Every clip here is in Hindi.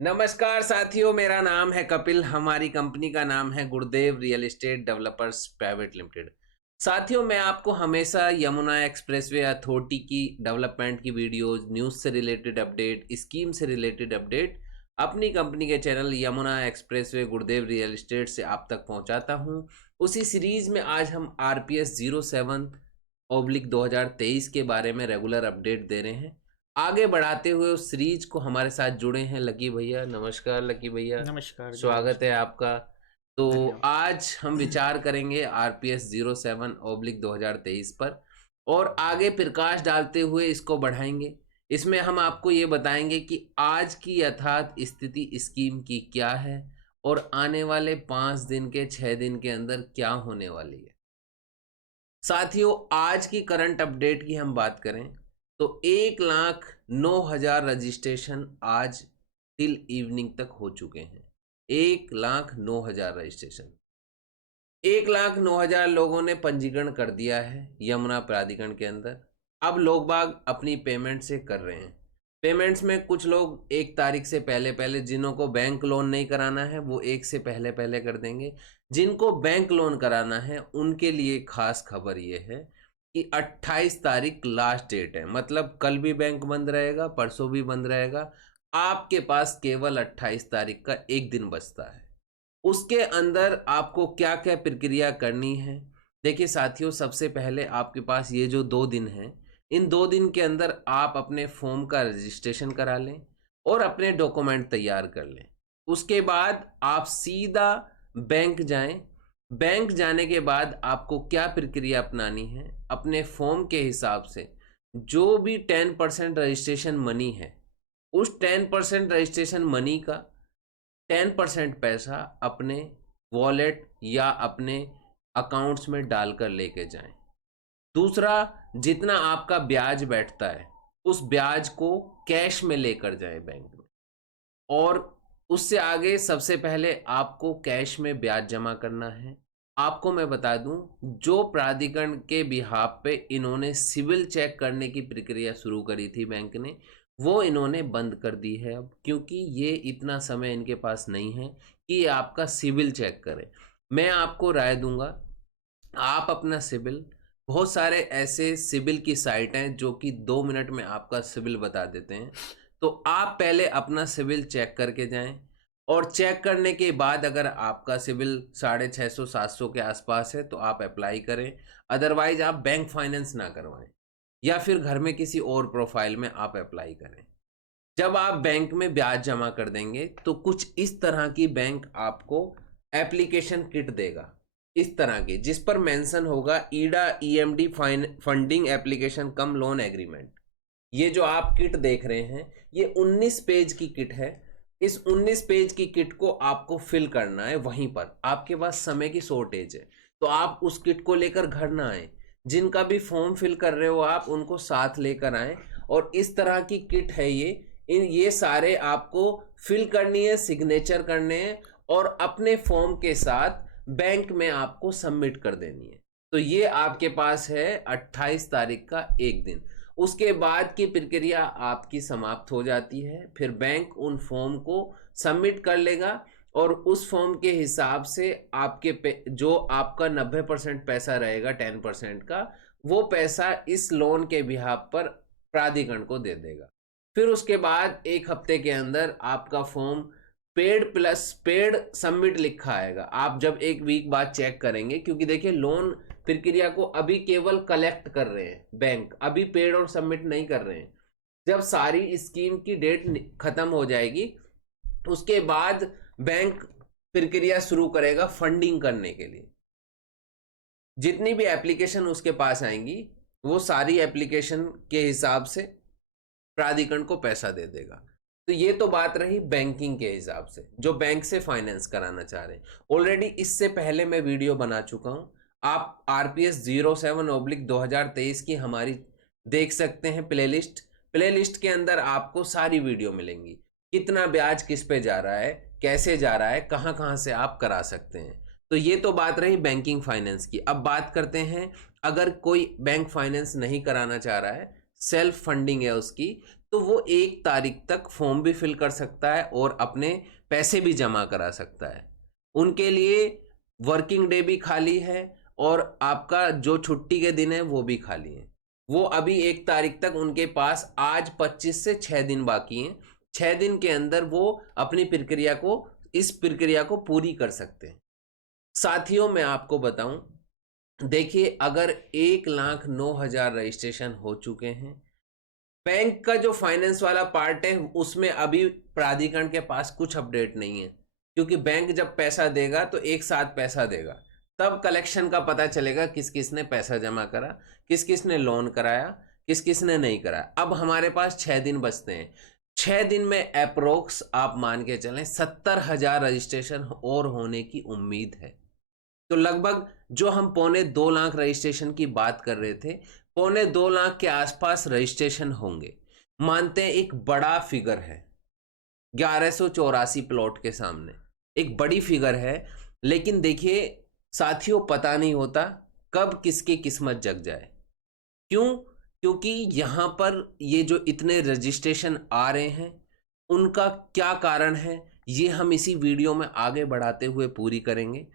नमस्कार साथियों, मेरा नाम है कपिल। हमारी कंपनी का नाम है गुरुदेव real estate developers private limited. साथियों, मैं आपको हमेशा यमुना एक्सप्रेसवे अथॉरिटी की डेवलपमेंट की वीडियोस, न्यूज़ से रिलेटेड अपडेट, स्कीम से रिलेटेड अपडेट अपनी कंपनी के चैनल यमुना एक्सप्रेसवे गुरुदेव रियल एस्टेट से आप तक पहुंचाता हूं। उसी सीरीज में आज हम RPS 07/2023 के बारे में रेगुलर अपडेट दे रहे हैं। आगे बढ़ाते हुए उस सीरीज को हमारे साथ जुड़े हैं लकी भैया। नमस्कार लकी भैया, नमस्कार जी, स्वागत है नमस्कार। आपका। तो धन्यवाद। आज हम विचार करेंगे RPS 07/2023 पर और आगे प्रकाश डालते हुए इसको बढ़ाएंगे। इसमें हम आपको ये बताएंगे कि आज की यथार्थ स्थिति स्कीम की क्या है और आने वाले 5 दिन के 6 दिन के अंदर क्या होने वाली है। साथियों, आज की करंट अपडेट की हम बात करें तो 1,09,000 रजिस्ट्रेशन आज टिल इवनिंग तक हो चुके हैं। 1,09,000 रजिस्ट्रेशन, 1,09,000 लोगों ने पंजीकरण कर दिया है यमुना प्राधिकरण के अंदर। अब लोग बाग अपनी पेमेंट से कर रहे हैं। पेमेंट्स में कुछ लोग 1 तारीख से पहले पहले, जिन्हों को बैंक लोन नहीं कराना है वो 1 से पहले पहले कर देंगे। जिनको बैंक लोन कराना है उनके लिए खास खबर ये है कि 28 तारीख लास्ट डेट है। मतलब कल भी बैंक बंद रहेगा, परसों भी बंद रहेगा। आपके पास केवल 28 तारीख का एक दिन बचता है। उसके अंदर आपको क्या क्या प्रक्रिया करनी है। देखिए साथियों, सबसे पहले आपके पास ये जो 2 दिन हैं, इन 2 दिन के अंदर आप अपने फॉर्म का रजिस्ट्रेशन करा लें और अपने डॉक्यूमेंट तैयार कर लें। उसके बाद आप सीधा बैंक जाएं। बैंक जाने के बाद आपको क्या प्रक्रिया अपनानी है, अपने फॉर्म के हिसाब से जो भी 10% रजिस्ट्रेशन मनी है, उस 10% रजिस्ट्रेशन मनी का 10% पैसा अपने वॉलेट या अपने अकाउंट्स में डालकर लेके जाएं। दूसरा, जितना आपका ब्याज बैठता है उस ब्याज को कैश में लेकर जाएं बैंक में। और उससे आगे सबसे पहले आपको कैश में ब्याज जमा करना है। आपको मैं बता दूं, जो प्राधिकरण के बिहाफ पे इन्होंने सिविल चेक करने की प्रक्रिया शुरू करी थी बैंक ने, वो इन्होंने बंद कर दी है अब, क्योंकि ये इतना समय इनके पास नहीं है कि ये आपका सिविल चेक करें। मैं आपको राय दूंगा, आप अपना सिविल, बहुत सारे ऐसे सिविल की साइट हैं जो कि 2 मिनट में आपका सिविल बता देते हैं। तो आप पहले अपना सिविल चेक करके जाएं और चेक करने के बाद अगर आपका सिविल 650-700 के आसपास है तो आप अप्लाई करें। अदरवाइज आप बैंक फाइनेंस ना करवाएं या फिर घर में किसी और प्रोफाइल में आप अप्लाई करें। जब आप बैंक में ब्याज जमा कर देंगे तो कुछ इस तरह की बैंक आपको एप्लीकेशन किट देगा, इस तरह की, जिस पर मेंशन होगा ईडा EMD फंडिंग एप्लीकेशन कम लोन एग्रीमेंट। ये जो आप किट देख रहे हैं ये 19 पेज की किट है। इस 19 पेज की किट को आपको फिल करना है वहीं पर। आपके पास समय की शॉर्टेज है तो आप उस किट को लेकर घर ना आए। जिनका भी फॉर्म फिल कर रहे हो आप उनको साथ लेकर आए। और इस तरह की किट है ये सारे आपको फिल करनी है, सिग्नेचर करने हैं और अपने फॉर्म के साथ बैंक में आपको सबमिट कर देनी है। तो ये आपके पास है 28 तारीख का एक दिन। उसके बाद की प्रक्रिया आपकी समाप्त हो जाती है। फिर बैंक उन फॉर्म को सबमिट कर लेगा और उस फॉर्म के हिसाब से आपके जो आपका 90% पैसा रहेगा, 10% का, वो पैसा इस लोन के बिहाफ पर प्राधिकरण को दे देगा। फिर उसके बाद 1 हफ्ते के अंदर आपका form paid plus paid submit लिखा आएगा। आप जब 1 वीक बाद चेक करेंगे, क्योंकि देखिए लोन प्रक्रिया को अभी केवल कलेक्ट कर रहे हैं बैंक, अभी पेड और सबमिट नहीं कर रहे हैं। जब सारी स्कीम की डेट खत्म हो जाएगी उसके बाद बैंक प्रक्रिया शुरू करेगा फंडिंग करने के लिए। जितनी भी एप्लीकेशन उसके पास आएंगी वो सारी एप्लीकेशन के हिसाब से प्राधिकरण को पैसा दे देगा। तो ये तो बात रही बैंकिंग के हिसाब से, जो बैंक से फाइनेंस कराना चाह रहे हैं। ऑलरेडी इससे पहले मैं वीडियो बना चुका हूं। आप RPS 07/2023 की हमारी देख सकते हैं प्लेलिस्ट के अंदर आपको सारी वीडियो मिलेंगी। कितना ब्याज किस पे जा रहा है, कैसे जा रहा है, कहाँ कहाँ से आप करा सकते हैं। तो ये तो बात रही बैंकिंग फाइनेंस की। अब बात करते हैं, अगर कोई बैंक फाइनेंस नहीं कराना चाह रहा है, सेल्फ फंडिंग है उसकी, तो वो 1 तारीख तक फॉर्म भी फिल कर सकता है और अपने पैसे भी जमा करा सकता है। उनके लिए वर्किंग डे भी खाली है और आपका जो छुट्टी के दिन है वो भी खाली है। वो अभी 1 तारीख तक उनके पास आज 25 से 6 दिन बाकी हैं। 6 दिन के अंदर वो अपनी इस प्रक्रिया को पूरी कर सकते हैं। साथियों, मैं आपको बताऊं, देखिए, अगर 1,09,000 रजिस्ट्रेशन हो चुके हैं, बैंक का जो फाइनेंस वाला पार्ट है उसमें अभी प्राधिकरण के पास कुछ अपडेट नहीं है, क्योंकि बैंक जब पैसा देगा तो एक साथ पैसा देगा, तब कलेक्शन का पता चलेगा किस किस ने पैसा जमा करा, किस किस ने लोन कराया, किस किस ने नहीं कराया। अब हमारे पास 6 दिन बचते हैं। 6 दिन में अप्रोक्स आप मान के चलें 70,000 रजिस्ट्रेशन और होने की उम्मीद है। तो लगभग जो हम 2.25 लाख रजिस्ट्रेशन की बात कर रहे थे, 2.25 लाख के आसपास रजिस्ट्रेशन होंगे। मानते हैं एक बड़ा फिगर है, 1184 प्लॉट के सामने एक बड़ी फिगर है। लेकिन देखिए साथियों, पता नहीं होता कब किसकी किस्मत जग जाए। क्यों? क्योंकि यहाँ पर ये जो इतने रजिस्ट्रेशन आ रहे हैं उनका क्या कारण है, ये हम इसी वीडियो में आगे बढ़ाते हुए पूरी करेंगे।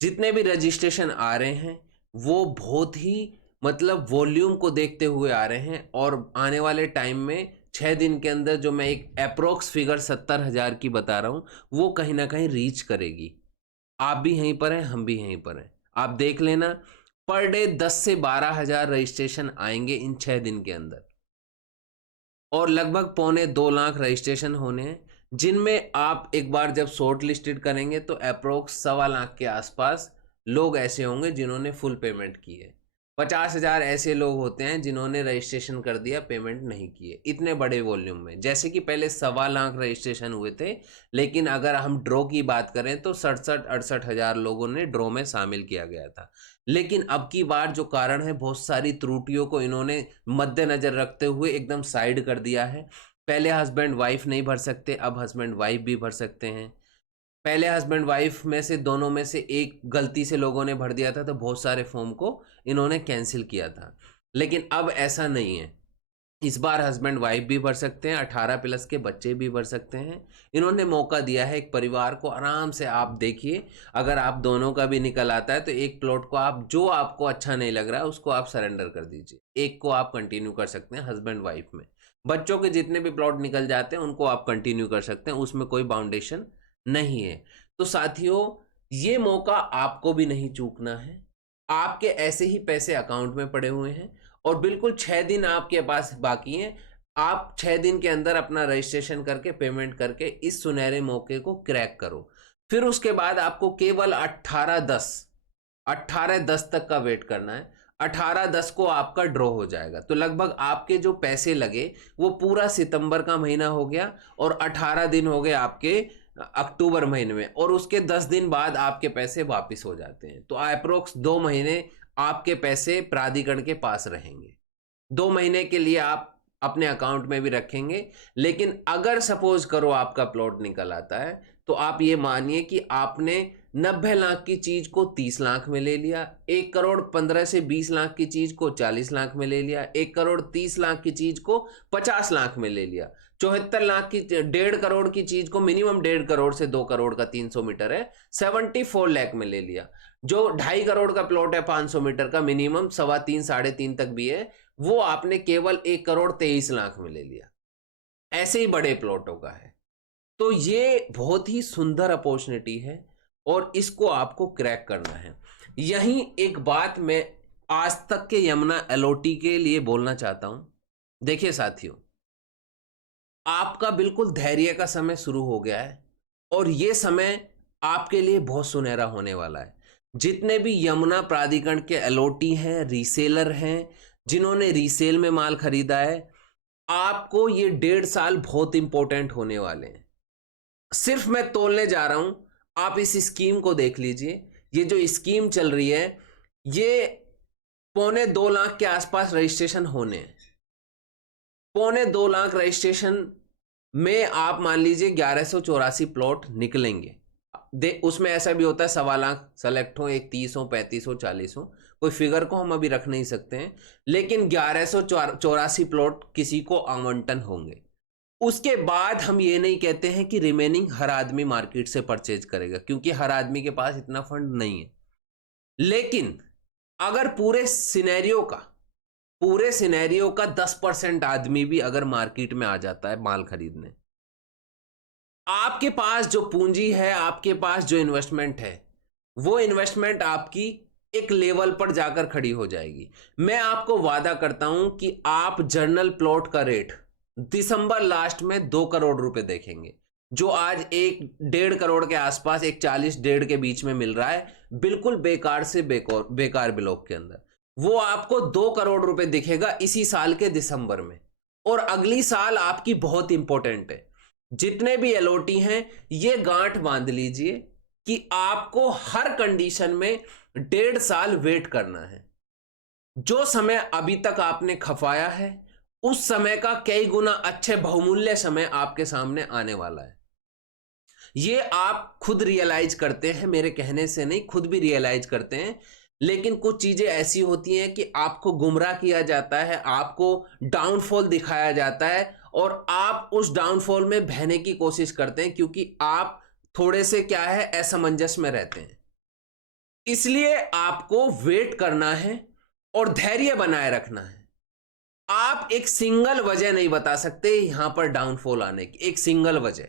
जितने भी रजिस्ट्रेशन आ रहे हैं वो बहुत ही वॉल्यूम को देखते हुए आ रहे हैं, और आने वाले टाइम में 6 दिन के अंदर जो मैं एक अप्रोक्स फिगर 70,000 की बता रहा हूँ वो कहीं ना कहीं रीच करेगी। आप भी यहीं पर हैं, हम भी यहीं पर हैं। आप देख लेना, पर डे 10 से 12,000 रजिस्ट्रेशन आएंगे इन 6 दिन के अंदर, और लगभग 2.25 लाख रजिस्ट्रेशन होने हैं, जिनमें आप एक बार जब शॉर्ट लिस्टेड करेंगे तो अप्रोक्स 1.25 लाख के आसपास लोग ऐसे होंगे जिन्होंने फुल पेमेंट की है। 50,000 ऐसे लोग होते हैं जिन्होंने रजिस्ट्रेशन कर दिया, पेमेंट नहीं किए, इतने बड़े वॉल्यूम में। जैसे कि पहले 1.25 लाख रजिस्ट्रेशन हुए थे, लेकिन अगर हम ड्रॉ की बात करें तो 67-68 हज़ार लोगों ने ड्रॉ में शामिल किया गया था। लेकिन अब की बार जो कारण है, बहुत सारी त्रुटियों को इन्होंने मद्देनजर रखते हुए एकदम साइड कर दिया है। पहले हस्बैंड वाइफ नहीं भर सकते, अब हस्बैंड वाइफ भी भर सकते हैं। पहले हस्बैंड वाइफ में से दोनों में से एक गलती से लोगों ने भर दिया था तो बहुत सारे फॉर्म को इन्होंने कैंसिल किया था, लेकिन अब ऐसा नहीं है। इस बार हस्बैंड वाइफ भी भर सकते हैं, 18+ के बच्चे भी भर सकते हैं। इन्होंने मौका दिया है एक परिवार को, आराम से आप देखिए, अगर आप दोनों का भी निकल आता है तो एक प्लॉट को आप, जो आपको अच्छा नहीं लग रहा है उसको आप सरेंडर कर दीजिए, एक को आप कंटिन्यू कर सकते हैं हस्बैंड वाइफ में। बच्चों के जितने भी प्लॉट निकल जाते हैं उनको आप कंटिन्यू कर सकते हैं, उसमें कोई बाउंडेशन नहीं है। तो साथियों, ये मौका आपको भी नहीं चूकना है। आपके ऐसे ही पैसे अकाउंट में पड़े हुए हैं और बिल्कुल 6 दिन आपके पास बाकी हैं। आप 6 दिन के अंदर अपना रजिस्ट्रेशन करके, पेमेंट करके इस सुनहरे मौके को क्रैक करो। फिर उसके बाद आपको केवल 18/10 तक का वेट करना है। 18/10 को आपका ड्रॉ हो जाएगा, तो लगभग आपके जो पैसे लगे वो पूरा सितंबर का महीना हो गया और 18 दिन हो गए आपके अक्टूबर महीने में, और उसके 10 दिन बाद आपके पैसे वापस हो जाते हैं। तो अप्रोक्स 2 महीने आपके पैसे प्राधिकरण के पास रहेंगे। 2 महीने के लिए आप अपने अकाउंट में भी रखेंगे। लेकिन अगर सपोज करो आपका प्लॉट निकल आता है तो आप ये मानिए कि आपने 90 लाख की चीज को 30 लाख में ले लिया, 1,15 से 20 लाख की चीज को 40 लाख में ले लिया, 1,30 लाख की चीज को 50 लाख में ले लिया, 74 लाख की, 1.5 करोड़ की चीज को, मिनिमम 1.5 करोड़ से 2 करोड़ का 300 मीटर है, 74 लाख में ले लिया। जो 2.5 करोड़ का प्लॉट है 500 मीटर का, मिनिमम 3.25 3.5 तक भी है, वो आपने केवल 1,23 लाख में ले लिया। ऐसे ही बड़े प्लॉटों का है। तो ये बहुत ही सुंदर अपॉर्चुनिटी है और इसको आपको क्रैक करना है। यहीं एक बात मैं आज तक के यमुना एलओटी के लिए बोलना चाहता हूं। देखिए साथियों, आपका बिल्कुल धैर्य का समय शुरू हो गया है और ये समय आपके लिए बहुत सुनहरा होने वाला है। जितने भी यमुना प्राधिकरण के एलओटी हैं, रीसेलर हैं, जिन्होंने रीसेल में माल खरीदा है, आपको ये 1.5 साल बहुत इंपॉर्टेंट होने वाले हैं। सिर्फ मैं तोलने जा रहा हूं, आप इस स्कीम को देख लीजिए। ये जो स्कीम चल रही है, ये 2.25 लाख के आसपास रजिस्ट्रेशन होने हैं। 2.25 लाख रजिस्ट्रेशन में आप मान लीजिए 1184 प्लॉट निकलेंगे। उसमें ऐसा भी होता है 1.25 लाख सेलेक्ट हो, एक 30 हो, 35 हो, 40 हो, कोई फिगर को हम अभी रख नहीं सकते हैं, लेकिन 1184 प्लॉट किसी को आवंटन होंगे। उसके बाद हम ये नहीं कहते हैं कि रिमेनिंग हर आदमी मार्केट से परचेज करेगा, क्योंकि हर आदमी के पास इतना फंड नहीं है। लेकिन अगर पूरे सिनेरियो का 10% आदमी भी अगर मार्केट में आ जाता है माल खरीदने, आपके पास जो पूंजी है, आपके पास जो इन्वेस्टमेंट है, वो इन्वेस्टमेंट आपकी एक लेवल पर जाकर खड़ी हो जाएगी। मैं आपको वादा करता हूं कि आप जर्नल प्लॉट का रेट दिसंबर लास्ट में 2 करोड़ रुपए देखेंगे, जो आज 1.5 करोड़ के आसपास, 1.40-1.5 के बीच में मिल रहा है, बिल्कुल बेकार से बेकार ब्लॉक के अंदर। वो आपको 2 करोड़ रुपए दिखेगा इसी साल के दिसंबर में। और अगली साल आपकी बहुत इंपॉर्टेंट है। जितने भी एलओटी हैं, ये गांठ बांध लीजिए कि आपको हर कंडीशन में 1.5 साल वेट करना है। जो समय अभी तक आपने खपाया है, उस समय का कई गुना अच्छे बहुमूल्य समय आपके सामने आने वाला है। ये आप खुद रियलाइज करते हैं, मेरे कहने से नहीं, खुद भी रियलाइज करते हैं। लेकिन कुछ चीजें ऐसी होती हैं कि आपको गुमराह किया जाता है, आपको डाउनफॉल दिखाया जाता है, और आप उस डाउनफॉल में बहने की कोशिश करते हैं, क्योंकि आप थोड़े से क्या है, असमंजस में रहते हैं। इसलिए आपको वेट करना है और धैर्य बनाए रखना है। आप एक सिंगल वजह नहीं बता सकते यहां पर डाउनफॉल आने की, एक सिंगल वजह।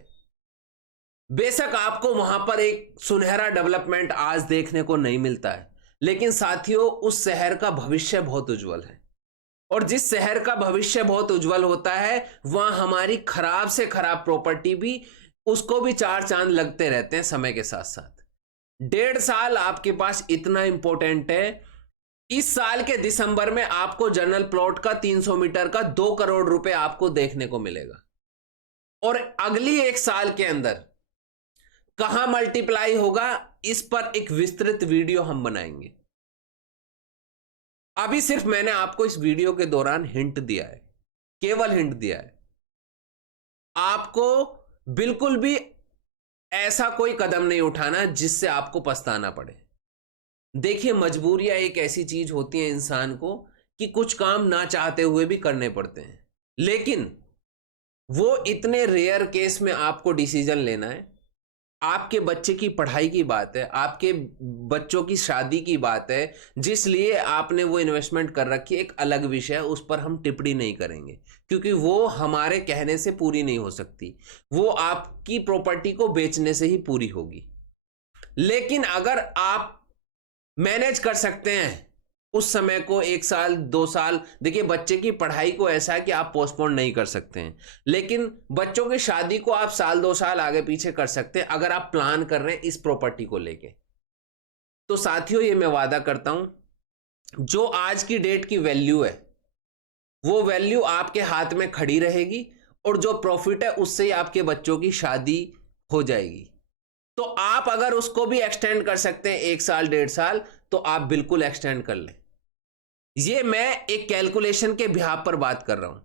बेशक आपको वहां पर एक सुनहरा डेवलपमेंट आज देखने को नहीं मिलता है, लेकिन साथियों, उस शहर का भविष्य बहुत उज्जवल है। और जिस शहर का भविष्य बहुत उज्जवल होता है, वहां हमारी खराब से खराब प्रॉपर्टी भी, उसको भी 4 चांद लगते रहते हैं समय के साथ साथ। 1.5 साल आपके पास इतना इंपॉर्टेंट है। इस साल के दिसंबर में आपको जनरल प्लॉट का 300 मीटर का 2 करोड़ रुपए आपको देखने को मिलेगा। और अगली 1 साल के अंदर कहां मल्टीप्लाई होगा, इस पर एक विस्तृत वीडियो हम बनाएंगे। अभी सिर्फ मैंने आपको इस वीडियो के दौरान हिंट दिया है, केवल हिंट दिया है। आपको बिल्कुल भी ऐसा कोई कदम नहीं उठाना जिससे आपको पछताना पड़े। देखिए, मजबूरियां एक ऐसी चीज होती है इंसान को कि कुछ काम ना चाहते हुए भी करने पड़ते हैं, लेकिन वो इतने रेयर केस में आपको डिसीजन लेना है। आपके बच्चे की पढ़ाई की बात है, आपके बच्चों की शादी की बात है, जिस लिए आपने वो इन्वेस्टमेंट कर रखी है, एक अलग विषय है, उस पर हम टिप्पणी नहीं करेंगे, क्योंकि वो हमारे कहने से पूरी नहीं हो सकती। वो आपकी प्रॉपर्टी को बेचने से ही पूरी होगी। लेकिन अगर आप मैनेज कर सकते हैं उस समय को, 1 साल 2 साल, देखिए बच्चे की पढ़ाई को ऐसा है कि आप पोस्टपोन नहीं कर सकते हैं, लेकिन बच्चों की शादी को आप 1-2 साल आगे पीछे कर सकते हैं अगर आप प्लान कर रहे हैं इस प्रॉपर्टी को लेके। तो साथियों, ये मैं वादा करता हूं, जो आज की डेट की वैल्यू है, वो वैल्यू आपके हाथ में खड़ी रहेगी, और जो प्रॉफिट है उससे ही आपके बच्चों की शादी हो जाएगी। तो आप अगर उसको भी एक्सटेंड कर सकते हैं 1 साल 1.5 साल, तो आप बिल्कुल एक्सटेंड कर लें। ये मैं एक कैलकुलेशन के बिहाफ पर बात कर रहा हूं।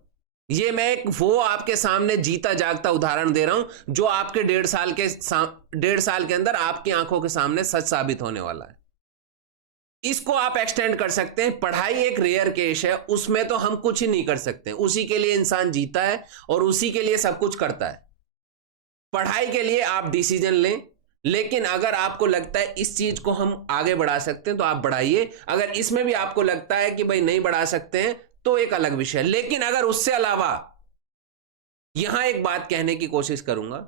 ये मैं एक वो आपके सामने जीता जागता उदाहरण दे रहा हूं, जो आपके 1.5 साल के अंदर आपकी आंखों के सामने सच साबित होने वाला है। इसको आप एक्सटेंड कर सकते हैं। पढ़ाई एक रेयर केस है, उसमें तो हम कुछ ही नहीं कर सकते, उसी के लिए इंसान जीता है और उसी के लिए सब कुछ करता है। पढ़ाई के लिए आप डिसीजन लें, लेकिन अगर आपको लगता है इस चीज को हम आगे बढ़ा सकते हैं तो आप बढ़ाइए। अगर इसमें भी आपको लगता है कि भाई नहीं बढ़ा सकते हैं, तो एक अलग विषय। लेकिन अगर उससे अलावा, यहां एक बात कहने की कोशिश करूंगा,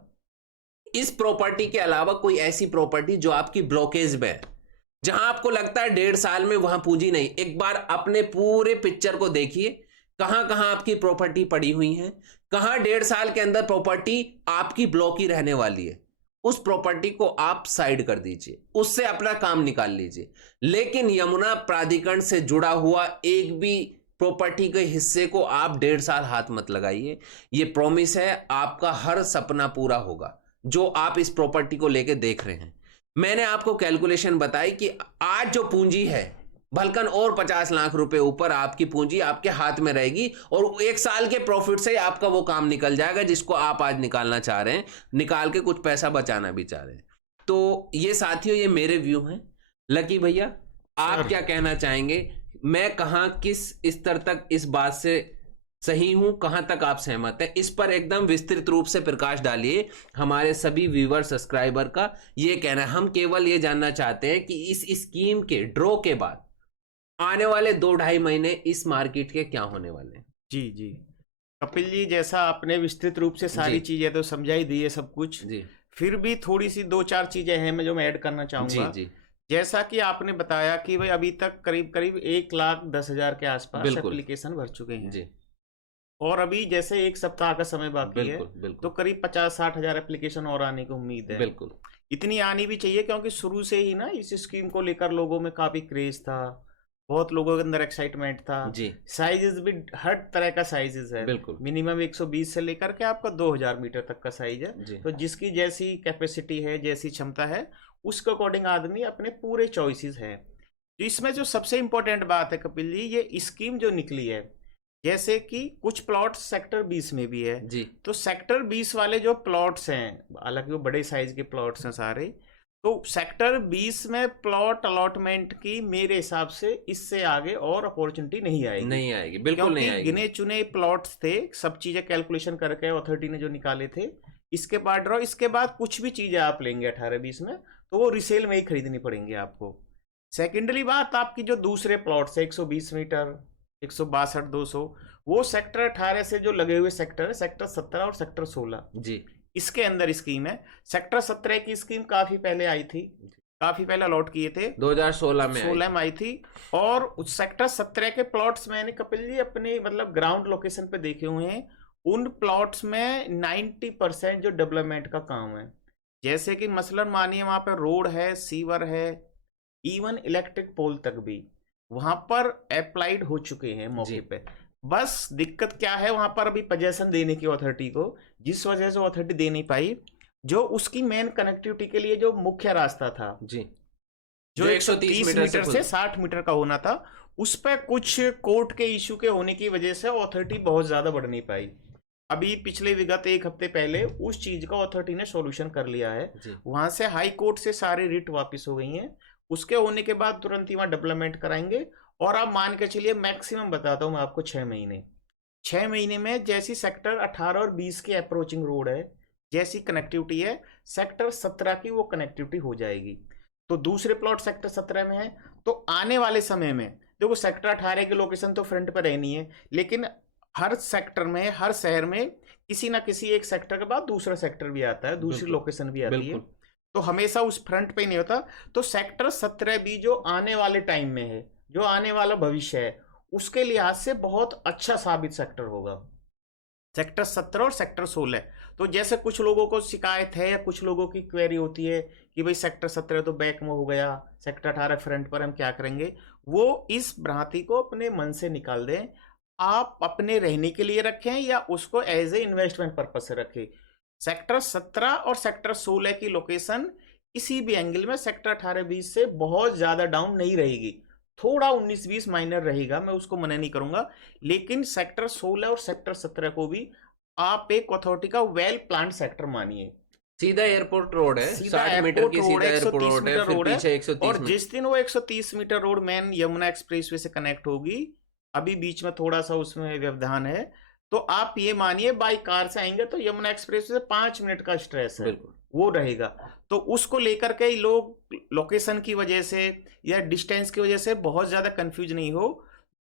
इस प्रॉपर्टी के अलावा कोई ऐसी प्रॉपर्टी जो आपकी ब्लॉकेज में है, जहां आपको लगता है 1.5 साल में वहां पूंजी नहीं, एक बार अपने पूरे पिक्चर को देखिए, कहां कहां आपकी प्रॉपर्टी पड़ी हुई है, कहां 1.5 साल के अंदर प्रॉपर्टी आपकी ब्लॉक ही रहने वाली है। उस प्रॉपर्टी को आप साइड कर दीजिए, उससे अपना काम निकाल लीजिए। लेकिन यमुना प्राधिकरण से जुड़ा हुआ एक भी प्रॉपर्टी के हिस्से को आप 1.5 साल हाथ मत लगाइए। ये प्रॉमिस है, आपका हर सपना पूरा होगा जो आप इस प्रॉपर्टी को लेके देख रहे हैं। मैंने आपको कैलकुलेशन बताई कि आज जो पूंजी है, भलकन और 50 लाख रुपए ऊपर आपकी पूंजी आपके हाथ में रहेगी, और 1 साल के प्रॉफिट से आपका वो काम निकल जाएगा जिसको आप आज निकालना चाह रहे हैं, निकाल के कुछ पैसा बचाना भी चाह रहे हैं। तो ये साथियों, ये मेरे व्यू हैं। लकी भैया, आप क्या कहना चाहेंगे? मैं कहाँ किस स्तर तक इस बात से सही हूं, कहां तक आप सहमत हैं? इस पर एकदम विस्तृत रूप से प्रकाश डालिए। हमारे सभी व्यूअर सब्सक्राइबर का ये कहना है, हम केवल ये जानना चाहते हैं कि इस स्कीम के ड्रॉ के बाद आने वाले 2-2.5 महीने इस मार्केट के क्या होने वाले हैं। जी जी कपिल जी, जैसा आपने विस्तृत रूप से सारी जी चीजें तो समझा ही दी है सब कुछ, जी फिर भी थोड़ी सी 2-4 चीजें हैं मैं जो मैं ऐड करना जी चाहूंगा। जी जैसा कि आपने बताया कि भाई अभी तक करीब करीब 1,10,000 के आसपास बिल्कुल एप्लीकेशन भर चुके हैं, जी और अभी जैसे एक सप्ताह का समय बाकी है, बिल्कुल तो बिल्कुल करीब 50-60 हजार एप्लीकेशन और आने की उम्मीद है। बिल्कुल इतनी आनी भी चाहिए क्योंकि शुरू से ही ना इस स्कीम को लेकर लोगों में काफी क्रेज था, बहुत लोगों के अंदर एक्साइटमेंट था। जी साइजेस भी हर तरह का साइजेस है, बिल्कुल मिनिमम 120 से लेकर के आपका 2000 मीटर तक का साइज है। जी तो जिसकी जैसी कैपेसिटी है, जैसी क्षमता है, उसके अकॉर्डिंग आदमी अपने पूरे चॉइसेस है। तो इसमें जो सबसे इंपॉर्टेंट बात है कपिल जी, ये स्कीम जो निकली है, जैसे कि कुछ प्लॉट सेक्टर 20 में भी है, जी तो सेक्टर 20 वाले जो प्लॉट्स हैं, हालांकि वो बड़े साइज के प्लॉट्स हैं सारे, तो सेक्टर 20 में प्लॉट अलॉटमेंट की मेरे हिसाब से इससे आगे और अपॉर्चुनिटी नहीं आएगी। नहीं आएगी, बिल्कुल नहीं क्योंकि आएगी। गिने चुने प्लॉट्स थे, सब चीजें कैलकुलेशन करके अथॉरिटी ने जो निकाले थे, इसके बाद ड्रॉ, इसके बाद कुछ भी चीजें आप लेंगे 18-20 में, तो वो रिसेल में ही खरीदनी पड़ेंगी आपको। सेकेंडरी बात, आपकी जो दूसरे प्लॉट्स है 120 मीटर, 162-200, वो सेक्टर 18 से जो लगे हुए सेक्टर है, सेक्टर 17 और सेक्टर 16, जी इसके अंदर स्कीम है। सेक्टर 17 की स्कीम काफी पहले आई थी, काफी पहले अलॉट किए थे, 2016 में आई 16 थी। में आई थी। और उस सेक्टर 17 के प्लॉट्स मैंने कपिल जी अपने मतलब ग्राउंड लोकेशन पे देखे हुए हैं। उन प्लॉट्स में 90% जो डेवलपमेंट का काम है, जैसे कि मसलन मानिए वहां पर रोड है, सीवर है, इवन इलेक्ट्रिक पोल तक भी वहां पर अप्लाइड हो चुके हैं मौके जी पे। बस दिक्कत क्या है, वहां पर अभी पोजेशन देने की अथॉरिटी को, जिस वजह से अथॉरिटी दे नहीं पाई, जो उसकी मेन कनेक्टिविटी के लिए जो मुख्य रास्ता था, जी जो जो 130 मीटर से 60 मीटर का होना था, उस पर कुछ कोर्ट के इशू के होने की वजह से अथॉरिटी बहुत ज्यादा बढ़ नहीं पाई। अभी पिछले विगत एक हफ्ते पहले उस चीज का अथॉरिटी ने सॉल्यूशन कर लिया है। जी वहां से हाई कोर्ट से सारे रिट वापस हो गई हैं। उसके होने के बाद तुरंत ही वहां डेवलपमेंट कराएंगे। और आप मान के चलिए, मैक्सिमम बताता हूं मैं आपको, 6 महीने, 6 महीने में जैसी सेक्टर 18 और 20 की अप्रोचिंग रोड है, जैसी कनेक्टिविटी है, सेक्टर 17 की वो कनेक्टिविटी हो जाएगी। तो दूसरे प्लॉट सेक्टर 17 में है, तो आने वाले समय में देखो, सेक्टर 18 की लोकेशन तो फ्रंट पर रहनी है, लेकिन हर सेक्टर में, हर शहर में किसी ना किसी एक सेक्टर के बाद दूसरा सेक्टर भी आता है, दूसरी बिल्कुल लोकेशन भी आती है, बिल्कुल तो हमेशा उस फ्रंट पे नहीं होता। तो सेक्टर 17 भी जो आने वाले टाइम में है, जो आने वाला भविष्य है, उसके लिहाज से बहुत अच्छा साबित सेक्टर होगा, सेक्टर 17 और सेक्टर 16। तो जैसे कुछ लोगों को शिकायत है या कुछ लोगों की क्वेरी होती है कि भाई सेक्टर 17 तो बैक में हो गया, सेक्टर 18 फ्रंट पर, हम क्या करेंगे, वो इस भ्रांति को अपने मन से निकाल दें। आप अपने रहने के लिए रखें या उसको एज ए इन्वेस्टमेंट पर्पज से रखें। सेक्टर 17 और सेक्टर 16 की लोकेशन किसी भी एंगल में सेक्टर 18-20 से बहुत ज्यादा डाउन नहीं रहेगी, थोड़ा 19-20 माइनर रहेगा, मैं उसको मना नहीं करूंगा, लेकिन सेक्टर 16 और सेक्टर 17 को भी आप एक अथॉरिटी का वेल प्लान सेक्टर मानिए। सीधा एयरपोर्ट रोड है, सीधा 60 मीटर एयरपोर्ट की रोड सीधा है, एयरपोर्ट 130 रोड है, मीटर फिर रोड है। पीछे 130 और मीटर। जिस दिन वो 130 metre road main Yamuna expressway से कनेक्ट होगी, अभी बीच में थोड़ा सा उसमें व्यवधान है, तो आप ये मानिए बाई कार से आएंगे तो यमुना एक्सप्रेसवे से 5 मिनट का स्ट्रेस है, बिल्कुल वो रहेगा। तो उसको लेकर के लोग लोकेशन की वजह से या डिस्टेंस की वजह से बहुत ज्यादा कंफ्यूज नहीं हो।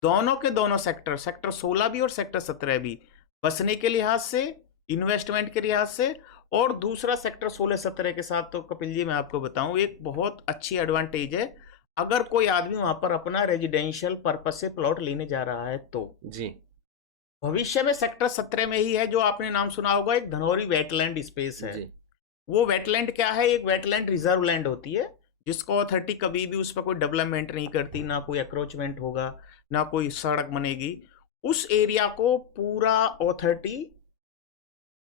दोनों के दोनों सेक्टर, सेक्टर 16 भी और सेक्टर 17 भी, बसने के लिहाज से, इन्वेस्टमेंट के लिहाज से, और दूसरा सेक्टर 16-17 के साथ तो कपिल जी मैं आपको बताऊं, एक बहुत अच्छी एडवांटेज है अगर कोई आदमी वहां पर अपना रेजिडेंशियल पर्पज से प्लॉट लेने जा रहा है तो। जी भविष्य में सेक्टर 17 में ही है, जो आपने नाम सुना होगा, एक धनौरी वेटलैंड स्पेस है। जी वो वेटलैंड क्या है, एक वेटलैंड रिजर्व लैंड होती है, जिसको अथॉरिटी कभी भी उस पर कोई डेवलपमेंट नहीं करती, ना कोई अक्रोचमेंट होगा, ना कोई सड़क बनेगी। उस एरिया को पूरा अथॉरिटी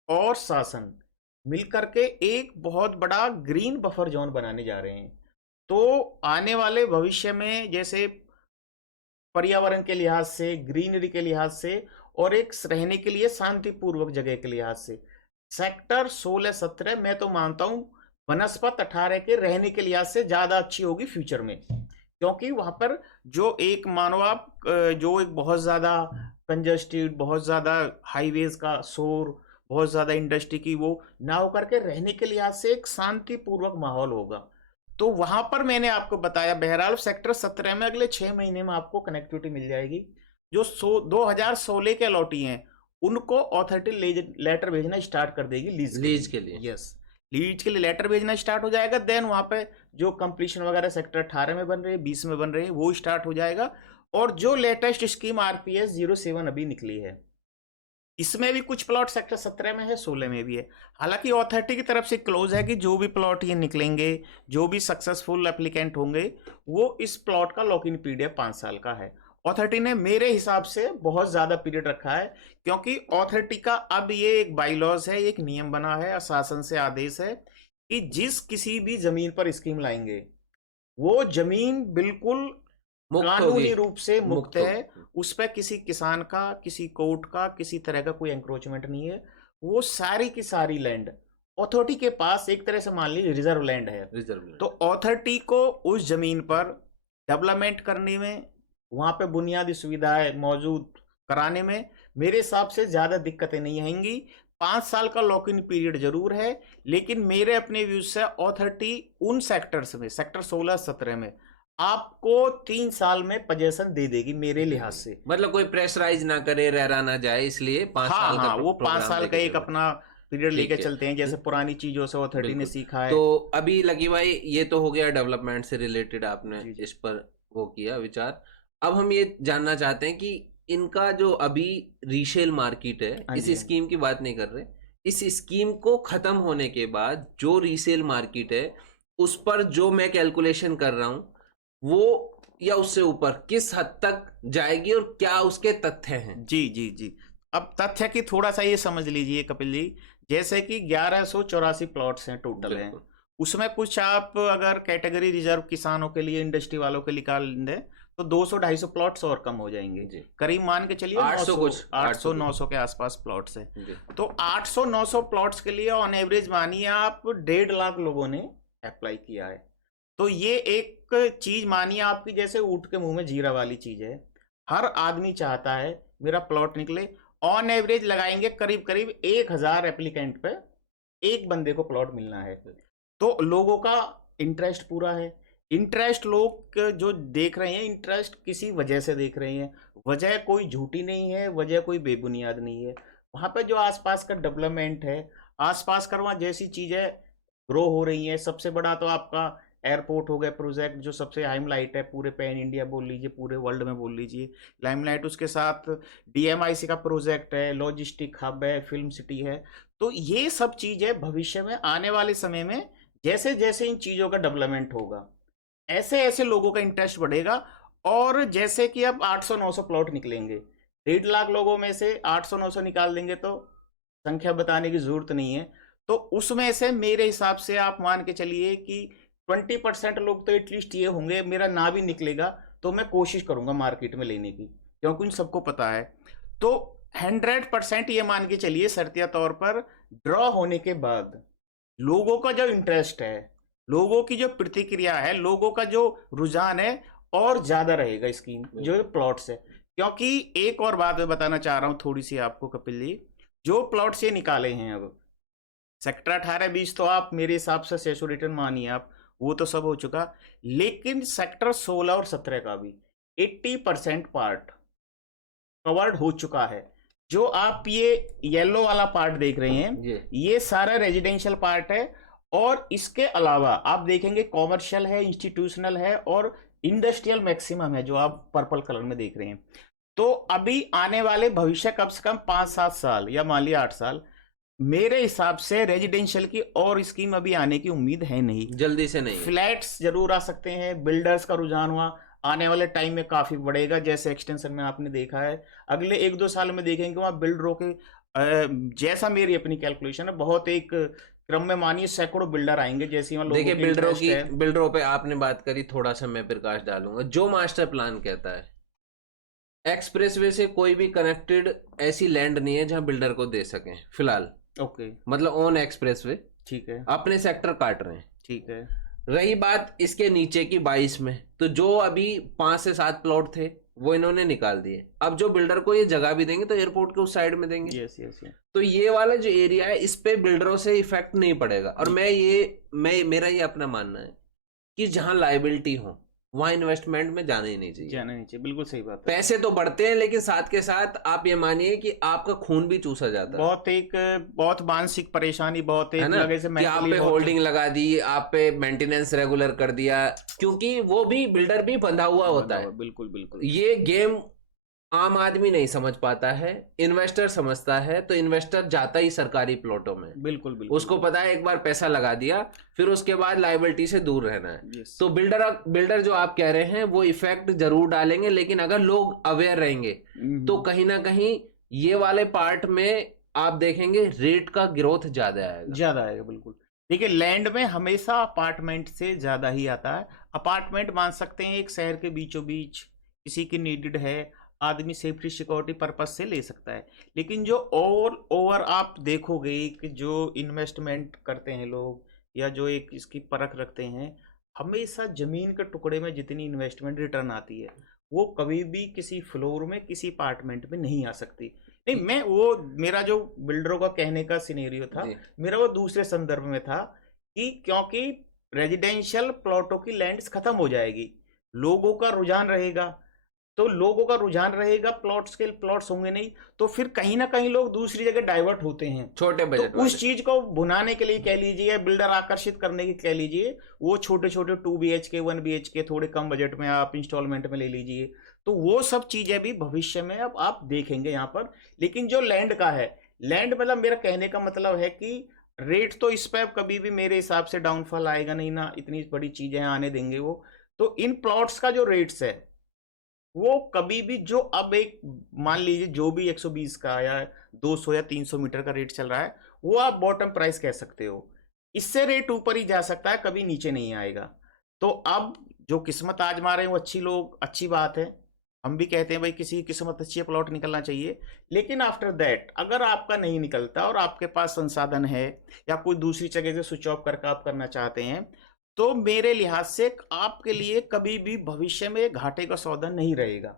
और शासन मिलकर के एक बहुत बड़ा ग्रीन बफर जोन बनाने जा रहे हैं। तो आने वाले भविष्य में, जैसे पर्यावरण के लिहाज से, ग्रीनरी के लिहाज से, और एक रहने के लिए शांतिपूर्वक जगह के लिहाज से, सेक्टर 16-17 मैं तो मानता हूं बनस्पत 18 के रहने के लिहाज से ज्यादा अच्छी होगी फ्यूचर में। क्योंकि वहां पर जो एक मानो आप जो एक बहुत ज्यादा कंजस्टेड, बहुत ज्यादा हाईवेज का शोर, बहुत ज्यादा इंडस्ट्री की वो ना हो करके रहने के लिहाज से एक शांतिपूर्वक माहौल होगा। तो वहां पर मैंने आपको बताया बहरहाल सेक्टर 17 में अगले 6 महीने में आपको कनेक्टिविटी मिल जाएगी। जो 2016 के अलॉटी हैं उनको अथॉरिटी लेटर भेजना स्टार्ट कर देगी लीज के लिए। यस, लीज के लिए लेटर भेजना स्टार्ट हो जाएगा। देन वहां पे जो कंप्लीशन वगैरह सेक्टर 18 में बन रहे हैं, 20 में बन रहे हैं, वो स्टार्ट हो जाएगा। और जो लेटेस्ट स्कीम आरपीएस 07 अभी निकली है, इसमें भी कुछ प्लॉट सेक्टर 17 में है, 16 में भी है। हालांकि अथॉरिटी की तरफ से क्लोज है कि जो भी प्लॉट ये निकलेंगे, जो भी सक्सेसफुल एप्लीकेंट होंगे, वो इस प्लॉट का लॉक इन पीरियड 5 साल का है। अथॉरिटी ने मेरे हिसाब से बहुत ज्यादा पीरियड रखा है, क्योंकि अथॉरिटी का अब ये एक बाईलॉज है, एक नियम बना है, शासन से आदेश है कि जिस किसी भी जमीन पर स्कीम लाएंगे वो जमीन बिल्कुल कानूनी रूप से मुक्त है। उस पर किसी किसान का, किसी कोर्ट का, किसी तरह का कोई एंक्रोचमेंट नहीं है। वो सारी की सारी लैंड अथॉरिटी के पास एक तरह से मान ली रिजर्व लैंड है। तो अथॉरिटी को उस जमीन पर डेवलपमेंट करने में, वहां पे बुनियादी सुविधाएं मौजूद कराने में मेरे हिसाब से ज्यादा दिक्कतें नहीं आएंगी। 5 साल का लॉक इन पीरियड जरूर है, लेकिन मेरे अपने व्यूज से अथॉरिटी उन सेक्टर्स में, सेक्टर 16-17 में आपको 3 साल में पोजीशन दे देगी मेरे लिहाज से। मतलब कोई प्रेशराइज ना करे, रह ना जाए, इसलिए 5 साल का वो 5 साल का एक अपना पीरियड लेके चलते हैं, जैसे पुरानी चीजों से अथॉरिटी ने सीखा है। तो अभी लकी भाई ये तो हो गया डेवलपमेंट से रिलेटेड, आपने इस पर वो किया विचार। अब हम ये जानना चाहते हैं कि इनका जो अभी रीसेल मार्केट है, इस स्कीम की बात नहीं कर रहे, इस स्कीम को खत्म होने के बाद जो रीसेल मार्केट है उस पर जो मैं कैलकुलेशन कर रहा हूं वो या उससे ऊपर किस हद तक जाएगी और क्या उसके तथ्य हैं? जी जी जी, अब तथ्य की थोड़ा सा ये समझ लीजिए कपिल जी, जैसे कि 1184 प्लॉट्स हैं टोटल हैं, उसमें कुछ आप अगर कैटेगरी रिजर्व किसानों के लिए, इंडस्ट्री वालों के निकाल दें तो 200-250 प्लॉट्स और कम हो जाएंगे। करीब मान के चलिए 800-900 के आसपास प्लॉट्स हैं। तो 800-900 प्लॉट्स के लिए ऑन एवरेज मानिए आप 1.5 लाख लोगों ने अप्लाई किया है। तो ये एक चीज मानिए आपकी जैसे ऊंट के मुंह में जीरा वाली चीज है। हर आदमी चाहता है मेरा प्लॉट निकले। ऑन एवरेज लगाएंगे करीब करीब 1000 एप्लीकेंट पे एक बंदे को प्लॉट मिलना है। तो लोगों का इंटरेस्ट पूरा है। इंटरेस्ट लोग जो देख रहे हैं, इंटरेस्ट किसी वजह से देख रहे हैं, वजह कोई झूठी नहीं है, वजह कोई बेबुनियाद नहीं है। वहां पे जो आसपास का डेवलपमेंट है, आसपास का वहां जैसी चीजें ग्रो हो रही हैं, सबसे बड़ा तो आपका एयरपोर्ट हो गया प्रोजेक्ट, जो सबसे लाइमलाइट है पूरे पैन इंडिया बोल लीजिए, पूरे वर्ल्ड में बोल लीजिए लाइमलाइट। उसके साथ डीएमआईसी का प्रोजेक्ट है, लॉजिस्टिक हब है, फिल्म सिटी है। तो ये सब चीजें भविष्य में आने वाले समय में जैसे जैसे इन चीजों का डेवलपमेंट होगा, ऐसे ऐसे लोगों का इंटरेस्ट बढ़ेगा। और जैसे कि अब 800-900 प्लॉट निकलेंगे, 1.5 लाख लोगों में से 800-900 निकाल देंगे तो संख्या बताने की जरूरत नहीं है। तो उसमें से मेरे हिसाब से आप मान के चलिए कि 20% लोग तो एटलीस्ट ये होंगे मेरा ना भी निकलेगा तो मैं कोशिश करूंगा मार्केट में लेने की, क्योंकि उन सबको पता है। तो 100% ये मान के चलिए शर्तिया तौर पर ड्रॉ होने के बाद लोगों का जो इंटरेस्ट है, लोगों की जो प्रतिक्रिया है, लोगों का जो रुझान है और ज्यादा रहेगा स्कीम जो प्लॉट्स है। क्योंकि एक और बात मैं बताना चाह रहा हूं थोड़ी सी आपको कपिल जी, जो प्लॉट्स ये निकाले हैं अब सेक्टर 18-20 तो आप मेरे हिसाब से सैचुरेटेड मानिए आप, वो तो सब हो चुका। लेकिन सेक्टर 16 और 17 का भी 80% पार्ट कवर्ड हो चुका है। जो आप ये येलो वाला पार्ट देख रहे हैं ये सारा रेजिडेंशियल पार्ट है। और इसके अलावा आप देखेंगे कॉमर्शियल है, इंस्टीट्यूशनल है और इंडस्ट्रियल मैक्सिमम है जो आप पर्पल कलर में देख रहे हैं। तो अभी आने वाले भविष्य कम से कम 5-7 साल या मान लिया 8 साल, मेरे हिसाब से रेजिडेंशियल की और स्कीम अभी आने की उम्मीद है नहीं, जल्दी से नहीं। फ्लैट्स जरूर आ सकते हैं, बिल्डर्स का रुझान वहां आने वाले टाइम में काफी बढ़ेगा। जैसे एक्सटेंशन में आपने देखा है, अगले 1-2 साल में देखेंगे वहां बिल्डरों के जैसा मेरी अपनी कैलकुलेशन है, बहुत एक क्रम में मानिए सैकड़ों बिल्डर आएंगे। जैसे देखिए बिल्डरों पे आपने बात करी, थोड़ा सा मैं प्रकाश डालूंगा। जो मास्टर प्लान कहता है एक्सप्रेसवे से कोई भी कनेक्टेड ऐसी लैंड नहीं है जहां बिल्डर को दे सकें फिलहाल। ओके, मतलब ऑन एक्सप्रेसवे, ठीक है, अपने सेक्टर काट रहे हैं, ठीक है। रही बात इसके नीचे की 22 में, तो जो अभी 5 से 7 प्लॉट थे वो इन्होंने निकाल दिए। अब जो बिल्डर को ये जगह भी देंगे तो एयरपोर्ट के उस साइड में देंगे। Yes yes yes. तो ये वाला जो एरिया है इस पे बिल्डरों से इफेक्ट नहीं पड़ेगा। और मेरा ये अपना मानना है कि जहां लायबिलिटी हो वहां इन्वेस्टमेंट में जाना ही नहीं चाहिए। जाना नहीं चाहिए, बिल्कुल सही बात है। पैसे तो बढ़ते हैं लेकिन साथ के साथ आप ये मानिए कि आपका खून भी चूसा जाता है। बहुत मानसिक परेशानी, बहुत है एक ना, लगे से कि आप पे होल्डिंग लगा दी, आप पे मेंटेनेंस रेगुलर कर दिया, क्योंकि वो भी बिल्डर भी बंधा हुआ होता है। बिल्कुल बिल्कुल। ये गेम आम आदमी नहीं समझ पाता है, इन्वेस्टर समझता है। तो इन्वेस्टर जाता ही सरकारी प्लॉटों में, बिल्कुल बिल्कुल। उसको पता है एक बार पैसा लगा दिया फिर उसके बाद लायबिलिटी से दूर रहना है। Yes. तो बिल्डर जो आप कह रहे हैं वो इफेक्ट जरूर डालेंगे, लेकिन अगर लोग अवेयर रहेंगे तो कहीं ना कहीं ये वाले पार्ट में आप देखेंगे रेट का ग्रोथ ज्यादा आएगा। बिल्कुल। देखिए, लैंड में हमेशा अपार्टमेंट से ज्यादा ही आता है। अपार्टमेंट मान सकते हैं एक शहर के बीचों बीच, किसी की नीडेड है, आदमी सेफ्टी सिक्योरिटी पर्पज से ले सकता है। लेकिन जो ओवर आप देखोगे कि जो इन्वेस्टमेंट करते हैं लोग, या जो एक इसकी परख रखते हैं, हमेशा जमीन के टुकड़े में जितनी इन्वेस्टमेंट रिटर्न आती है वो कभी भी किसी फ्लोर में, किसी अपार्टमेंट में नहीं आ सकती। नहीं, मेरा जो बिल्डरों का कहने का सिनेरियो था, मेरा वो दूसरे संदर्भ में था कि क्योंकि रेजिडेंशियल प्लॉटों की लैंड्स खत्म हो जाएगी, लोगों का रुझान रहेगा, प्लॉट्स होंगे नहीं, तो फिर कहीं ना कहीं लोग दूसरी जगह डाइवर्ट होते हैं। छोटे बजट तो उस चीज को भुनाने के लिए कह लीजिए, बिल्डर आकर्षित करने की कह लीजिए, वो छोटे छोटे 2 BHK 1 BHK थोड़े कम बजट में आप इंस्टॉलमेंट में ले लीजिए। तो वो सब चीजें भी भविष्य में अब आप देखेंगे यहाँ पर। लेकिन जो लैंड का है, लैंड मतलब मेरा कहने का मतलब है कि रेट तो इस पर कभी भी मेरे हिसाब से डाउनफॉल आएगा नहीं ना, इतनी बड़ी चीजें आने देंगे वो। तो इन प्लॉट्स का जो रेट्स है वो कभी भी, जो अब एक मान लीजिए जो भी 120 का या 200 या 300 मीटर का रेट चल रहा है, वो आप बॉटम प्राइस कह सकते हो। इससे रेट ऊपर ही जा सकता है, कभी नीचे नहीं आएगा। तो अब जो किस्मत आजमा रहे हैं वो अच्छी बात है। हम भी कहते हैं भाई किसी की किस्मत अच्छी है, प्लॉट निकलना चाहिए। लेकिन आफ्टर दैट अगर आपका नहीं निकलता और आपके पास संसाधन है या कोई दूसरी जगह से स्विच ऑफ करके आप करना चाहते हैं, तो मेरे लिहाज से आपके लिए कभी भी भविष्य में घाटे का सौदा नहीं रहेगा।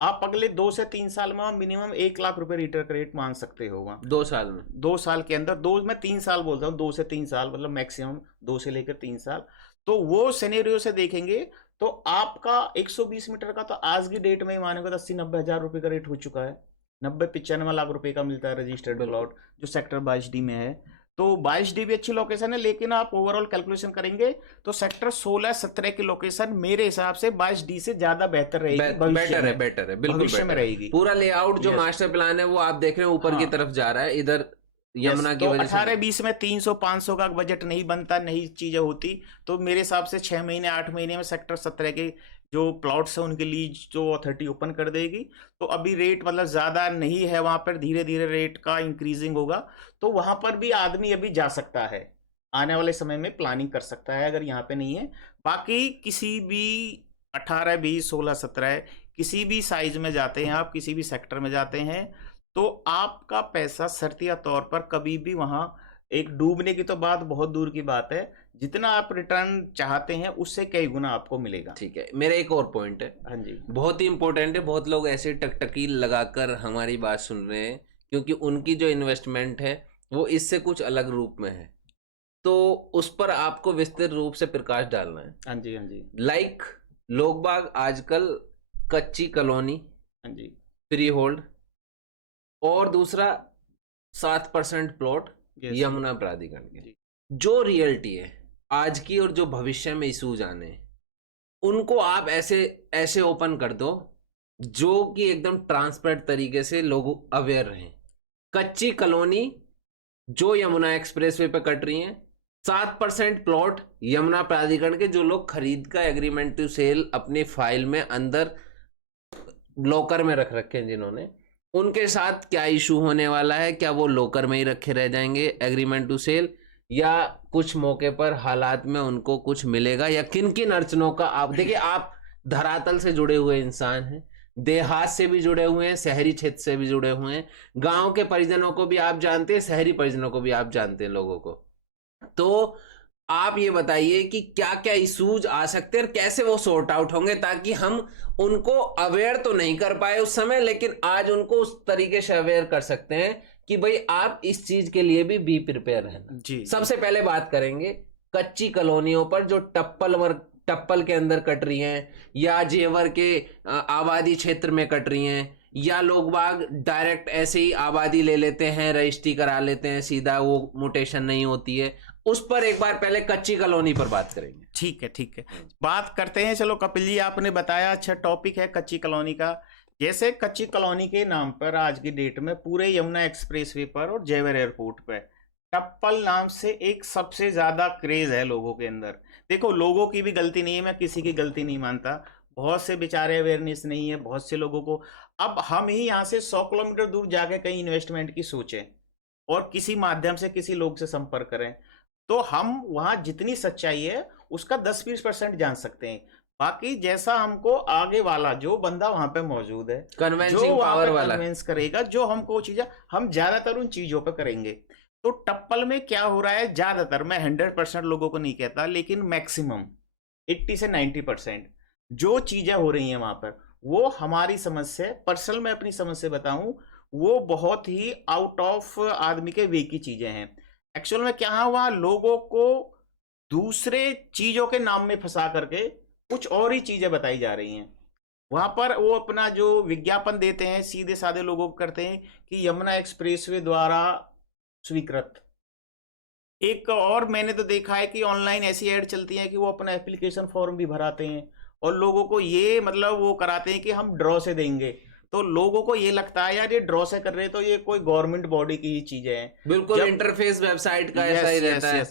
आप अगले 2 से 3 साल में मिनिमम 1 लाख रुपए रिटर्न का रेट मान सकते हो। 2 साल में, 2 साल के अंदर, मैं 3 साल बोल रहा हूँ, 2 से 3 साल मतलब मैक्सिमम 2 से लेकर 3 साल। तो वो सिनेरियो से देखेंगे तो आपका 120 मीटर का तो आज की डेट में ही मानेगा 80-90 हजार रुपए का रेट हो चुका है। 90-95 लाख रुपए का मिलता है रजिस्टर्ड प्लॉट, जो सेक्टर 22D में है। तो 22D भी अच्छी लोकेशन है, लेकिन आप ओवरऑल कैलकुलेशन करेंगे तो सेक्टर 16-17 की लोकेशन मेरे हिसाब से 22D से ज्यादा बेहतर रहेगी। बेटर है बिल्कुल, भविष्य में रहेगी। पूरा लेआउट जो मास्टर प्लान है वो आप देख रहे हैं ऊपर की तरफ जा रहा है, इधर यमुना की वजह से। 18-20 में 300-500 का बजट नहीं बनता, नहीं चीजें होती। तो मेरे हिसाब से 6 महीने 8 महीने में सेक्टर 17 के जो प्लॉट्स है उनके लीज जो अथॉरिटी ओपन कर देगी। तो अभी रेट मतलब ज्यादा नहीं है वहां पर, धीरे धीरे रेट का इंक्रीजिंग होगा। तो वहां पर भी आदमी अभी जा सकता है, आने वाले समय में प्लानिंग कर सकता है अगर यहाँ पे नहीं है। बाकी किसी भी 18, 20, 16, 17 किसी भी साइज में जाते हैं आप, किसी भी सेक्टर में जाते हैं, तो आपका पैसा शर्तिया तौर पर कभी भी वहां एक डूबने की तो बात बहुत दूर की बात है, जितना आप रिटर्न चाहते हैं उससे कई गुना आपको मिलेगा। ठीक है, मेरा एक और पॉइंट है, हाँ जी, बहुत ही इंपॉर्टेंट है। बहुत लोग ऐसे टकटकी लगाकर हमारी बात सुन रहे हैं क्योंकि उनकी जो इन्वेस्टमेंट है वो इससे कुछ अलग रूप में है, तो उस पर आपको विस्तृत रूप से प्रकाश डालना है। हाँ जी, हाँ जी। लाइक लोग बाग आजकल कच्ची कॉलोनी, हाँ जी, फ्री होल्ड, और दूसरा 7% प्लॉट यमुना प्राधिकरण के, जो रियलिटी है आज की और जो भविष्य में इशूज आने, उनको आप ऐसे ओपन कर दो जो कि एकदम ट्रांसपेरेंट तरीके से लोग अवेयर रहें। कच्ची कॉलोनी जो यमुना एक्सप्रेसवे पे कट रही हैं, 7% प्लॉट यमुना प्राधिकरण के, जो लोग खरीद का एग्रीमेंट टू सेल अपनी फाइल में अंदर लॉकर में रख रखे हैं जिन्होंने, उनके साथ क्या इशू होने वाला है? क्या वो लॉकर में ही रखे रह जाएंगे एग्रीमेंट टू सेल, या कुछ मौके पर हालात में उनको कुछ मिलेगा? या किन किन अड़चनों का आप देखिए, आप धरातल से जुड़े हुए इंसान हैं, देहात से भी जुड़े हुए हैं, शहरी क्षेत्र से भी जुड़े हुए हैं, गांव के परिजनों को भी आप जानते हैं, शहरी परिजनों को भी आप जानते हैं, लोगों को। तो आप ये बताइए कि क्या क्या इश्यूज आ सकते हैं और कैसे वो सॉर्ट आउट होंगे, ताकि हम उनको अवेयर तो नहीं कर पाए उस समय, लेकिन आज उनको उस तरीके से अवेयर कर सकते हैं कि भाई आप इस चीज के लिए भी बी प्रिपेयर रहना। जी सबसे पहले बात करेंगे कच्ची कॉलोनियों पर जो टप्पल के अंदर कट रही हैं, या जेवर के आबादी क्षेत्र में कट रही हैं, या लोग बाग डायरेक्ट ऐसे ही आबादी ले लेते हैं, रजिस्ट्री करा लेते हैं, सीधा वो म्यूटेशन नहीं होती है। उस पर एक बार पहले कच्ची कॉलोनी पर बात करेंगे। ठीक है, ठीक है, बात करते हैं। चलो कपिल जी, आपने बताया, अच्छा टॉपिक है कच्ची कॉलोनी का। जैसे कच्ची कॉलोनी के नाम पर आज की डेट में पूरे यमुना एक्सप्रेसवे पर और जेवर एयरपोर्ट पर टप्पल नाम से एक सबसे ज्यादा क्रेज है लोगों के अंदर। देखो, लोगों की भी गलती नहीं है, मैं किसी की गलती नहीं मानता, बहुत से बेचारे अवेयरनेस नहीं है, बहुत से लोगों को। अब हम ही यहाँ से 100 किलोमीटर दूर जाके कहीं इन्वेस्टमेंट की सोचें और किसी माध्यम से किसी लोग से संपर्क करें, तो हम वहाँ जितनी सच्चाई है उसका 10-20% जान सकते हैं। बाकी जैसा हमको आगे वाला जो बंदा वहां पे मौजूद है, कन्वेंसिंग पावर वाला कन्वेंस करेगा, जो हमको वो चीजें, हम ज्यादातर उन चीजों पे करेंगे। तो टप्पल में क्या हो रहा है, ज्यादातर, मैं 100% लोगों को नहीं कहता, लेकिन मैक्सिमम 80 से 90% जो चीजें हो रही हैं वहां पर, वो हमारी समझ से, पर्सनल मैं अपनी समझ से बताऊं, वो बहुत ही आउट ऑफ आदमी के वे की चीजें हैं। एक्चुअल में क्या हुआ, लोगों को दूसरे चीजों के नाम में फंसा करके कुछ और ही चीजें बताई जा रही हैं। वहां पर वो अपना जो विज्ञापन देते हैं, सीधे साधे लोगों को करते हैं कि यमुना एक्सप्रेसवे द्वारा स्वीकृत। एक और मैंने तो देखा है कि ऑनलाइन ऐसी ऐड चलती है कि वो अपना एप्लीकेशन फॉर्म भी भराते हैं और लोगों को ये मतलब वो कराते हैं कि हम ड्रॉ से देंगे। तो लोगों को ये लगता है यार ये ड्रॉ से कर रहे हैं तो ये कोई गवर्नमेंट बॉडी की ही चीजें हैं। बिल्कुल, इंटरफेस वेबसाइट का ऐसा ही रहता है।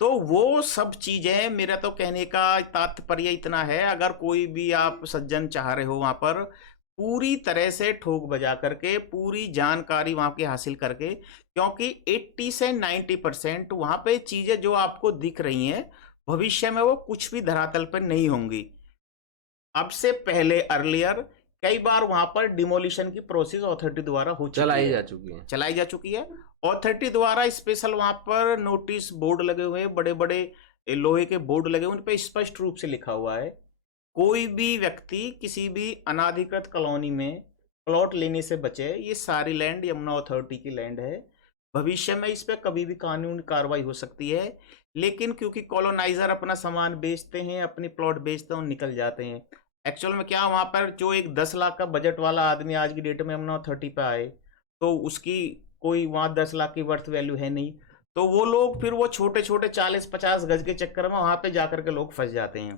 तो वो सब चीजें, मेरा तो कहने का तात्पर्य इतना है, अगर कोई भी आप सज्जन चाह रहे हो वहां पर पूरी तरह से ठोक बजा करके पूरी जानकारी वहां की हासिल करके, क्योंकि 80 से 90% वहां पे चीजें जो आपको दिख रही हैं भविष्य में वो कुछ भी धरातल पर नहीं होंगी। अब से पहले अर्लियर कई बार वहां पर डिमोलिशन की प्रोसेस अथॉरिटी द्वारा चलाई जा चुकी है। अथॉरिटी द्वारा स्पेशल वहां पर नोटिस बोर्ड लगे हुए हैं, बड़े बड़े लोहे के बोर्ड लगे हुए, उन पे स्पष्ट रूप से लिखा हुआ है कोई भी व्यक्ति किसी भी अनाधिकृत कॉलोनी में प्लॉट लेने से बचे। ये सारी लैंड यमुना अथॉरिटी की लैंड है, भविष्य में इस पर कभी भी कानूनी कार्रवाई हो सकती है। लेकिन क्योंकि कॉलोनाइजर अपना सामान बेचते हैं, अपनी प्लॉट बेचते हैं और निकल जाते हैं। एक्चुअल में क्या, वहां पर जो एक 10 लाख का बजट वाला आदमी आज की डेट में यमुना अथॉरिटी पे आए तो उसकी कोई वहां 10 लाख की वर्थ वैल्यू है नहीं। तो वो लोग फिर वो छोटे छोटे 40-50 गज के चक्कर में वहां पे जाकर के लोग फंस जाते हैं।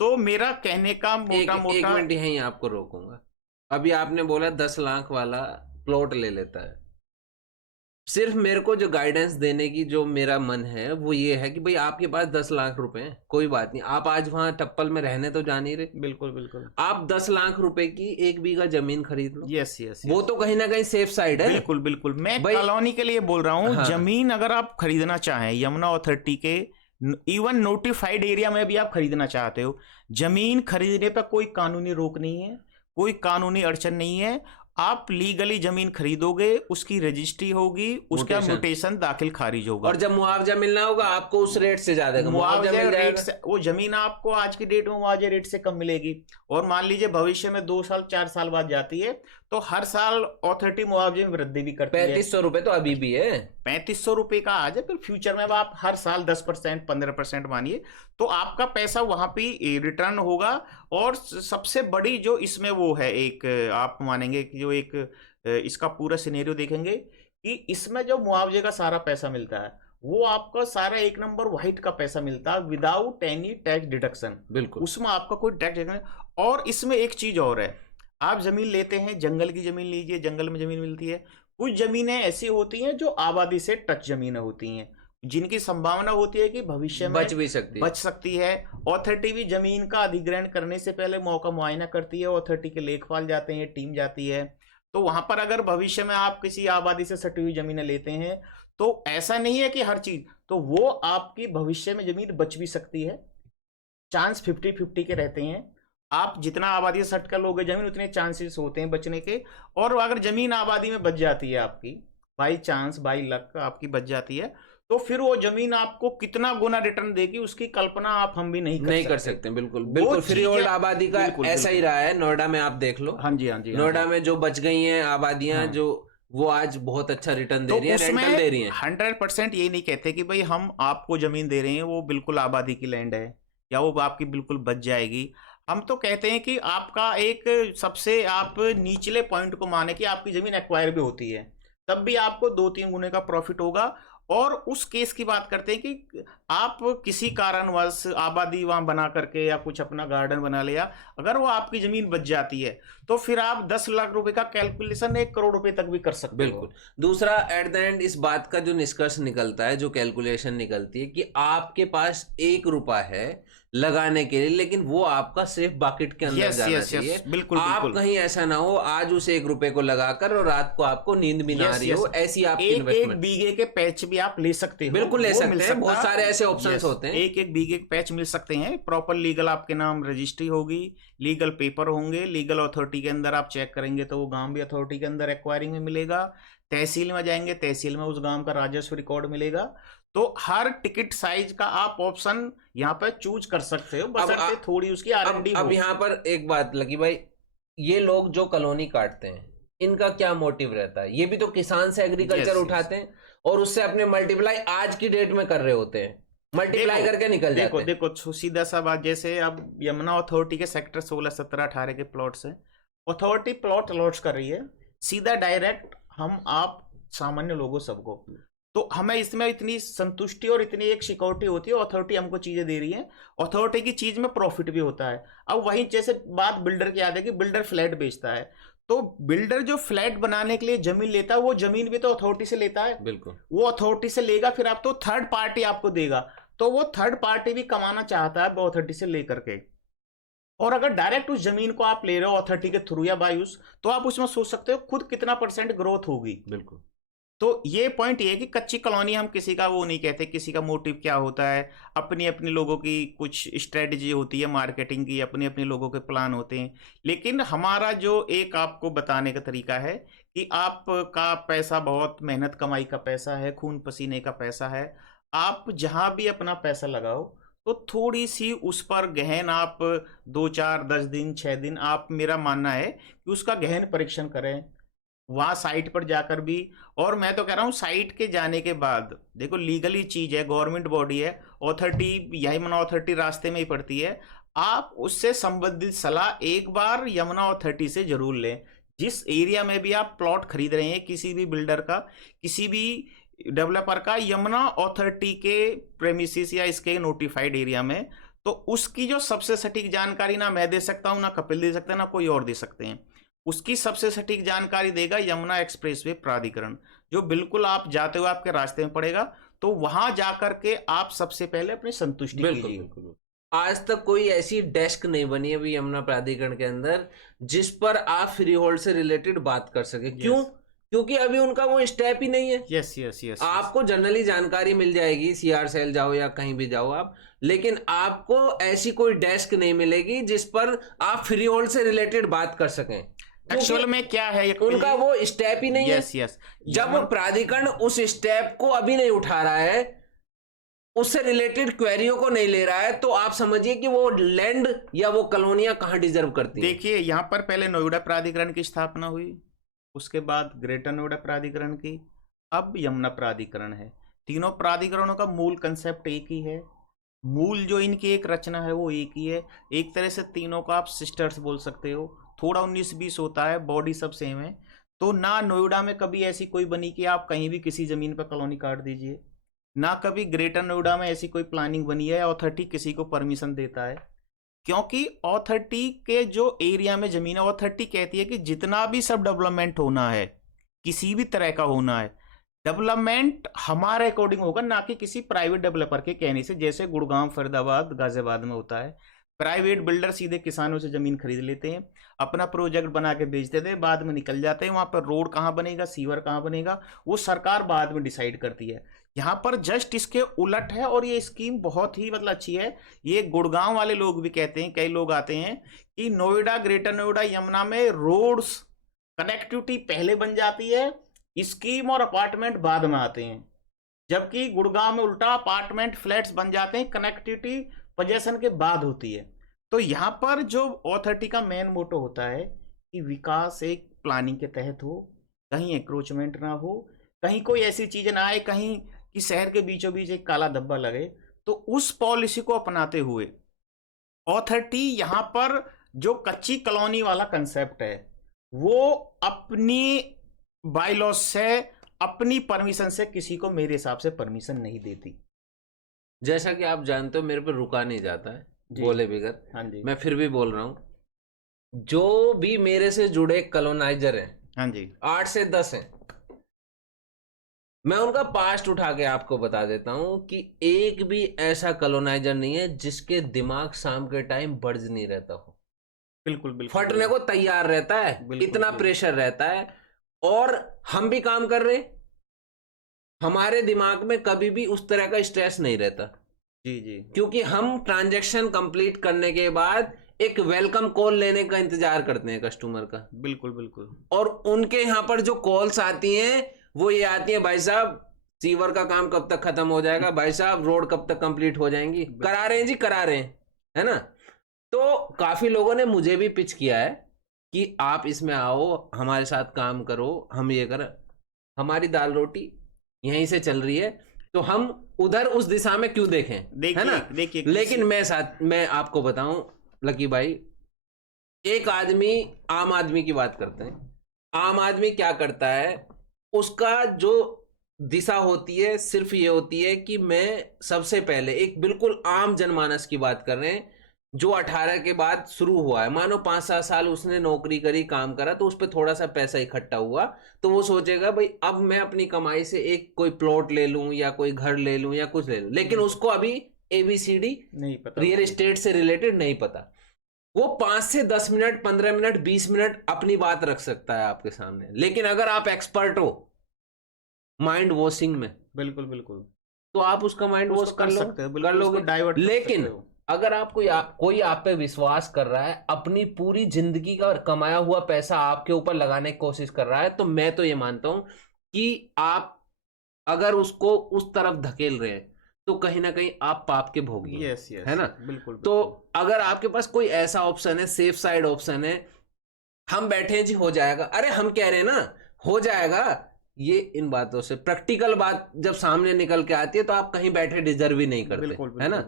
तो मेरा कहने का मोटा एक मिनट यहीं आपको रोकूंगा। अभी आपने बोला 10 लाख वाला प्लॉट ले लेता है। सिर्फ मेरे को जो गाइडेंस देने की जो मेरा मन है वो ये है कि भाई आपके पास 10 लाख रुपए हैं, कोई बात नहीं, आप आज वहां टप्पल में रहने तो जा नहीं रहे। बिल्कुल बिल्कुल, आप 10 लाख रुपए की 1 बीघा जमीन खरीद लो। यस यस, वो तो कहीं ना कहीं सेफ साइड है। बिल्कुल बिल्कुल, मैं कॉलोनी के लिए बोल रहा हूँ। हाँ। जमीन अगर आप खरीदना चाहें यमुना अथॉरिटी के इवन नोटिफाइड एरिया में भी आप खरीदना चाहते हो, जमीन खरीदने पर कोई कानूनी रोक नहीं है, कोई कानूनी अड़चन नहीं है। आप लीगली जमीन खरीदोगे, उसकी रजिस्ट्री होगी, उसका म्यूटेशन दाखिल खारिज होगा, और जब मुआवजा मिलना होगा आपको उस रेट से ज्यादा मुआवजा मिल रेट से, वो जमीन आपको आज की डेट में मुआवजे रेट से कम मिलेगी। और मान लीजिए भविष्य में 2 साल 4 साल बाद जाती है तो हर साल अथॉरिटी मुआवजे में वृद्धि भी करती है। 3500 रुपए तो अभी भी है, 3500 रुपए का आज है, फिर फ्यूचर में आप हर साल 10% 15% मानिए तो आपका पैसा वहां पे रिटर्न होगा। और सबसे बड़ी जो इसमें वो है, एक आप मानेंगे कि जो एक इसका पूरा सिनेरियो देखेंगे कि इसमें जो मुआवजे का सारा पैसा मिलता है वो आपका सारा 1 नंबर व्हाइट का पैसा मिलता है विदाउट एनी टैक्स डिडक्शन। बिल्कुल, उसमें आपका कोई टैक्स डिडक्शन। और इसमें एक चीज और है, आप जमीन लेते हैं, जंगल की जमीन लीजिए, जंगल में जमीन मिलती है, कुछ जमीनें ऐसी होती हैं जो आबादी से टच जमीनें होती हैं, जिनकी संभावना होती है कि भविष्य में बच सकती है। अथॉरिटी भी जमीन का अधिग्रहण करने से पहले मौका मुआयना करती है, अथॉरिटी के लेखपाल जाते हैं, टीम जाती है। तो वहां पर अगर भविष्य में आप किसी आबादी से सटी हुई जमीनें लेते हैं तो ऐसा नहीं है कि हर चीज, तो वो आपकी भविष्य में जमीन बच भी सकती है। चांस 50-50 के रहते हैं, आप जितना आबादी से सट कर लोगे जमीन उतने चांसेस होते हैं बचने के। और अगर जमीन आबादी में बच जाती है आपकी, बाई चांस बाई लक आपकी बच जाती है, तो फिर वो जमीन आपको कितना गुना रिटर्न देगी उसकी कल्पना आप हम भी नहीं नहीं कर सकते। सकते। बिल्कुल वो बिल्कुल, फ्री चीजें होल्ड आबादी का बिल्कुल ऐसा ही बिल्कुल। रहा है। नोएडा में आप देख लो, हाँ जी हाँ जी हाँ नोएडा जी। में जो बच गई हैं आबादियां, हाँ, जो वो आज बहुत अच्छा रिटर्न तो दे रही हैं, उसमें रेंटल दे रही हैं। 100% ये नहीं कहते कि भाई हम आपको जमीन दे रहे हैं वो बिल्कुल आबादी की लैंड है या वो आपकी बिल्कुल बच जाएगी। हम तो कहते हैं कि आपका एक सबसे आप निचले पॉइंट को माने कि आपकी जमीन एक्वायर भी होती है, तब भी आपको 2-3 गुने का प्रॉफिट होगा। और उस केस की बात करते हैं कि आप किसी कारणवश आबादी वहां बना करके या कुछ अपना गार्डन बना लिया, अगर वो आपकी जमीन बच जाती है तो फिर आप 10 लाख रुपए का कैलकुलेशन 1 करोड़ रुपए तक भी कर सकते बिल्कुल। हो। दूसरा, एट द एंड इस बात का जो निष्कर्ष निकलता है, जो कैलकुलेशन निकलती है, कि आपके पास 1 रुपया है लगाने के लिए, लेकिन वो आपका सेफ बकेट के अंदर यस जाना यस यस, चाहिए। बिल्कुल आप बिल्कुल। कहीं ऐसा ना हो आज उस 1 रुपये को लगाकर और रात को आपको नींद भी ना आ यस रही यस, हो, ऐसी आपकी एक एक इन्वेस्टमेंट। बीघे के पैच भी आप ले सकते हो, बिल्कुल ले वो मिल सकते हैं, बहुत सकता। सारे ऐसे ऑप्शंस यस, होते हैं। एक एक बीघे के पैच मिल सकते हैं, प्रॉपर लीगल आपके नाम रजिस्ट्री होगी, लीगल पेपर होंगे, लीगल अथॉरिटी के अंदर आप चेक करेंगे तो वो गांव भी अथॉरिटी के अंदर एक्वायरिंग में मिलेगा। तहसील में जाएंगे, तहसील में उस गांव का राजस्व रिकॉर्ड मिलेगा। तो हर टिकट साइज का आप ऑप्शन यहाँ पर चूज कर सकते हो, बशर्ते थोड़ी उसकी आरएनडी अब हो। यहाँ पर एक बात लगी भाई, ये लोग जो कॉलोनी काटते हैं इनका क्या मोटिव रहता है? ये भी तो किसान से एग्रीकल्चर यस यस, उठाते हैं और उससे अपने मल्टीप्लाई आज की डेट में कर रहे होते हैं, मल्टीप्लाई देखो करके निकल देखो जाते हैं। देखो सीधा सा बात, जैसे अब यमुना अथॉरिटी के सेक्टर 16, 17, 18 के प्लॉट्स हैं, अथॉरिटी प्लॉट अलॉट कर रही है सीधा डायरेक्ट हम आप सामान्य लोगों सबको। तो हमें इसमें इतनी संतुष्टि और इतनी एक सिक्योरिटी होती है, अथॉरिटी हमको चीजें दे रही है, अथॉरिटी की चीज में प्रॉफिट भी होता है। अब वहीं जैसे बात बिल्डर की आती है कि बिल्डर फ्लैट बेचता है, तो बिल्डर जो फ्लैट बनाने के लिए जमीन लेता है वो जमीन भी तो अथॉरिटी से लेता है। बिल्कुल। वो अथॉरिटी से लेगा, फिर आप तो थर्ड पार्टी आपको देगा, तो वो थर्ड पार्टी भी कमाना चाहता है वो अथॉरिटी से लेकर के। और अगर डायरेक्ट उस जमीन को आप ले रहे हो अथॉरिटी के थ्रू या बाय यूज, तो आप उसमें सोच सकते हो खुद कितना % ग्रोथ होगी। बिल्कुल। तो ये पॉइंट ये है कि कच्ची कॉलोनी हम किसी का वो नहीं कहते, किसी का मोटिव क्या होता है, अपनी अपनी लोगों की कुछ स्ट्रेटजी होती है मार्केटिंग की, अपने अपने लोगों के प्लान होते हैं। लेकिन हमारा जो एक आपको बताने का तरीका है कि आपका पैसा बहुत मेहनत कमाई का पैसा है, खून पसीने का पैसा है, आप जहां भी अपना पैसा लगाओ तो थोड़ी सी उस पर गहन आप 2, 4, 10 दिन 6 दिन आप, मेरा मानना है कि उसका गहन परीक्षण करें वहां साइट पर जाकर भी। और मैं तो कह रहा हूँ साइट के जाने के बाद देखो लीगली चीज है, गवर्नमेंट बॉडी है, अथॉरिटी यमुना अथॉरिटी रास्ते में ही पड़ती है, आप उससे संबंधित सलाह एक बार यमुना अथॉरिटी से जरूर लें। जिस एरिया में भी आप प्लॉट खरीद रहे हैं किसी भी बिल्डर का, किसी भी डेवलपर का, यमुना अथॉरिटी के प्रेमिसिस या इसके नोटिफाइड एरिया में, तो उसकी जो सबसे सटीक जानकारी ना मैं दे सकता हूं, ना कपिल दे सकते हैं, ना कोई और दे सकते हैं। उसकी सबसे सटीक जानकारी देगा यमुना एक्सप्रेसवे प्राधिकरण, जो बिल्कुल आप जाते हुए आपके रास्ते में पड़ेगा। तो वहां जाकर के आप सबसे पहले अपनी संतुष्टि बिल्कुल कीजिए। बिल्कुल। आज तक कोई ऐसी डेस्क नहीं बनी है अभी यमुना प्राधिकरण के अंदर जिस पर आप फ्री होल्ड से रिलेटेड बात कर सके। क्यों? क्योंकि अभी उनका वो स्टेप ही नहीं है। यस यस यस, आपको जनरली जानकारी मिल जाएगी, सीआर सेल जाओ या कहीं भी जाओ आप, लेकिन आपको ऐसी कोई डेस्क नहीं मिलेगी जिस पर आप फ्री होल्ड से रिलेटेड बात कर सकें। एक्चुअल में क्या है उनका वो स्टेप ही नहीं है। यस यस, जब प्राधिकरण उस स्टेप को अभी नहीं उठा रहा है, उससे रिलेटेड क्वेरियों को नहीं ले रहा है, तो आप समझिए कि वो लैंड या वो कॉलोनियां कहां डिजर्व करती हैं। देखिए यहाँ पर पहले नोएडा प्राधिकरण की स्थापना हुई, उसके बाद ग्रेटर नोएडा प्राधिकरण की, अब यमुना प्राधिकरण है। तीनों प्राधिकरणों का मूल कंसेप्ट एक ही है, मूल जो इनकी एक रचना है वो एक ही है। एक तरह से तीनों को आप सिस्टर्स बोल सकते हो, थोड़ा 19-20 होता है, बॉडी सब सेम है। तो ना नोएडा में कभी ऐसी कोई बनी कि आप कहीं भी किसी जमीन पर कॉलोनी काट दीजिए, ना कभी ग्रेटर नोएडा में ऐसी कोई प्लानिंग बनी है अथॉरिटी किसी को परमिशन देता है। क्योंकि अथॉरिटी के जो एरिया में जमीन है, अथॉरिटी कहती है कि जितना भी सब डेवलपमेंट होना है, किसी भी तरह का होना है, डेवलपमेंट हमारे अकॉर्डिंग होगा, ना कि किसी प्राइवेट डेवलपर के कहने से, जैसे गुड़गांव, फरीदाबाद, गाजियाबाद में होता है। प्राइवेट बिल्डर सीधे किसानों से जमीन खरीद लेते हैं, अपना प्रोजेक्ट बना के बेच देते हैं, बाद में निकल जाते हैं। वहां पर रोड कहाँ बनेगा, सीवर कहाँ बनेगा, वो सरकार बाद में डिसाइड करती है। यहाँ पर जस्ट इसके उलट है, और ये स्कीम बहुत ही मतलब अच्छी है। ये गुड़गांव वाले लोग भी कहते हैं, कई लोग आते हैं कि नोएडा, ग्रेटर नोएडा, यमुना में रोड्स कनेक्टिविटी पहले बन जाती है, स्कीम और अपार्टमेंट बाद में आते हैं। जबकि गुड़गांव में उल्टा अपार्टमेंट फ्लैट्स बन जाते हैं, कनेक्टिविटी पोजेशन के बाद होती है। तो यहाँ पर जो अथॉरिटी का मेन मोटो होता है कि विकास एक प्लानिंग के तहत हो, कहीं एंक्रोचमेंट ना हो, कहीं कोई ऐसी चीज ना आए कहीं कि शहर के बीचों बीच एक काला धब्बा लगे। तो उस पॉलिसी को अपनाते हुए अथॉरिटी यहाँ पर जो कच्ची कॉलोनी वाला कंसेप्ट है वो अपनी बायलॉज से, अपनी परमिशन से किसी को मेरे हिसाब से परमिशन नहीं देती। जैसा कि आप जानते हो मेरे पे रुका नहीं जाता है बोले बगैर। हाँ जी, मैं फिर भी बोल रहा हूँ, जो भी मेरे से जुड़े कॉलोनाइजर हैं, हाँ जी, 8 से 10 हैं, मैं उनका पास्ट उठा के आपको बता देता हूं कि एक भी ऐसा कॉलोनाइजर नहीं है जिसके दिमाग शाम के टाइम बर्ज नहीं रहता हो, बिल्कुल बिल्कुल फटने को तैयार रहता है, बिल्कुल, इतना बिल्कुल। प्रेशर रहता है। और हम भी काम कर रहे, हमारे दिमाग में कभी भी उस तरह का स्ट्रेस नहीं रहता, जी जी, क्योंकि हम ट्रांजैक्शन कंप्लीट करने के बाद एक वेलकम कॉल लेने का इंतजार करते हैं कस्टमर का। बिल्कुल बिल्कुल, और उनके यहाँ पर जो कॉल्स आती हैं वो ये आती है, भाई साहब सीवर का काम कब तक खत्म हो जाएगा, भाई साहब रोड कब तक कंप्लीट हो जाएंगी। करा रहे हैं जी, करा रहे हैं, है ना। तो काफी लोगों ने मुझे भी पिच किया है कि आप इसमें आओ, हमारे साथ काम करो, हम ये कर, हमारी दाल रोटी यहीं से चल रही है, तो हम उधर उस दिशा में क्यों देखें, है ना। देखिए लेकिन मैं आपको बताऊं लकी भाई, एक आदमी, आम आदमी की बात करते हैं, आम आदमी क्या करता है, उसका जो दिशा होती है सिर्फ ये होती है कि मैं सबसे पहले, एक बिल्कुल आम जनमानस की बात कर रहे हैं, जो 18 के बाद शुरू हुआ है, मानो 5-7 साल उसने नौकरी करी, काम करा, तो उस पर थोड़ा सा पैसा इकट्ठा हुआ, तो वो सोचेगा भाई अब मैं अपनी कमाई से एक कोई प्लॉट ले लूं या कोई घर ले लूं या कुछ ले लूं, लेकिन उसको अभी ABCD नहीं पता, रियल एस्टेट से रिलेटेड नहीं पता। वो 5 से 10 मिनट, 15 मिनट, 20 मिनट अपनी बात रख सकता है आपके सामने, लेकिन अगर आप एक्सपर्ट हो माइंड वॉशिंग में, बिल्कुल बिल्कुल, तो आप उसका माइंड वॉश कर लो, सकते हो, कर बिल्कुल लोगे। उसको डाइवर्ट लेकिन अगर आपको कोई आप पे विश्वास कर रहा है, अपनी पूरी जिंदगी का कमाया हुआ पैसा आपके ऊपर लगाने की कोशिश कर रहा है, तो मैं तो ये मानता हूं कि आप अगर उसको उस तरफ धकेल रहे हैं तो कहीं ना कहीं आप पाप के भोगी हैं, यस यस, है ना। बिल्कुल। तो अगर आपके पास कोई ऐसा ऑप्शन है, सेफ साइड ऑप्शन है, हम बैठे हैं जी हो जाएगा, अरे हम कह रहे हैं ना हो जाएगा, ये इन बातों से प्रैक्टिकल बात जब सामने निकल के आती है तो आप कहीं बैठे डिजर्व ही नहीं करते, है ना।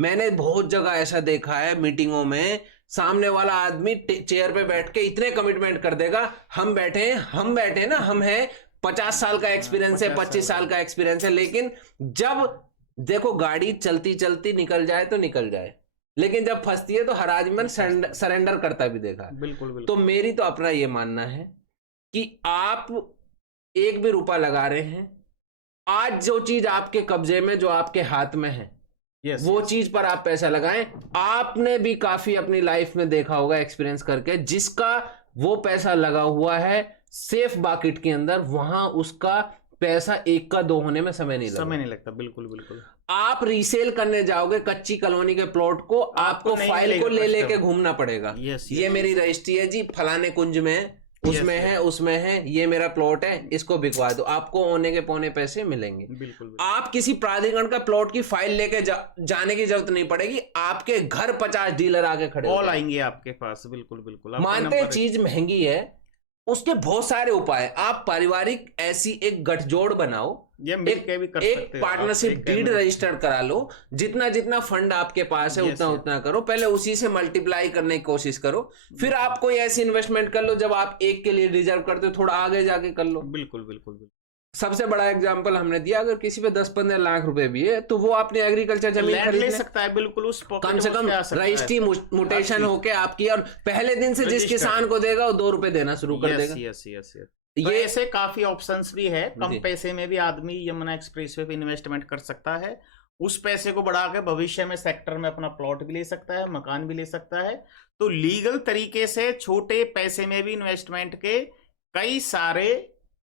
मैंने बहुत जगह ऐसा देखा है, मीटिंगों में सामने वाला आदमी चेयर पे बैठ के इतने कमिटमेंट कर देगा, हम बैठे ना, हम हैं, 50 साल का एक्सपीरियंस है, 25 साल का एक्सपीरियंस है, लेकिन जब देखो गाड़ी चलती चलती निकल जाए तो निकल जाए, लेकिन जब फंसती है तो हर आदमी सरेंडर करता भी देखा। बिल्कुल। तो मेरी तो अपना ये मानना है कि आप एक भी रुपया लगा रहे हैं, आज जो चीज आपके कब्जे में, जो आपके हाथ में है, वो चीज पर आप पैसा लगाएं। आपने भी काफी अपनी लाइफ में देखा होगा, एक्सपीरियंस करके, जिसका वो पैसा लगा हुआ है सेफ बाकेट के अंदर, वहां उसका पैसा 1 का 2 होने में समय नहीं लगता। बिल्कुल बिल्कुल। आप रीसेल करने जाओगे कच्ची कॉलोनी के प्लॉट को, आपको फाइल को ले लेके घूमना पड़ेगा। ये मेरी रजिस्ट्री है जी, फलाने कुंज में, उसमें है, ये मेरा प्लॉट है, इसको बिकवा दो, आपको होने के पौने पैसे मिलेंगे। बिल्कुल। आप किसी प्राधिकरण का प्लॉट की फाइल लेके जाने की जरूरत नहीं पड़ेगी, आपके घर 50 डीलर आके खड़े ऑल आएंगे आपके पास। बिल्कुल। मानते हैं चीज महंगी है, उसके बहुत सारे उपाय, आप पारिवारिक ऐसी एक गठजोड़ बनाओ, एक पार्टनरशिप डीड रजिस्टर करा लो, जितना फंड आपके पास है उतना करो, पहले उसी से मल्टीप्लाई करने की कोशिश करो, फिर आप कोई ऐसी इन्वेस्टमेंट कर लो जब आप एक के लिए रिजर्व करते हो, थोड़ा आगे जाके कर लो। बिल्कुल। सबसे बड़ा एग्जांपल हमने दिया, अगर किसी पे 10-15 लाख रुपए भी है तो वो अपने एग्रीकल्चर जमीन खरीद ले सकता है, बिल्कुल, उस कम से कम रजिस्ट्री मुटेशन होके आपकी, और पहले दिन से जिस किसान को देगा वो 2 रुपए देना शुरू कर देगा। ये ऐसे काफी ऑप्शंस भी है, कम पैसे में भी आदमी यमुना एक्सप्रेसवे पे इन्वेस्टमेंट कर सकता है, उस पैसे को बढ़ा के भविष्य में सेक्टर में अपना प्लॉट भी ले सकता है, मकान भी ले सकता है। तो लीगल तरीके से छोटे पैसे में भी इन्वेस्टमेंट के कई सारे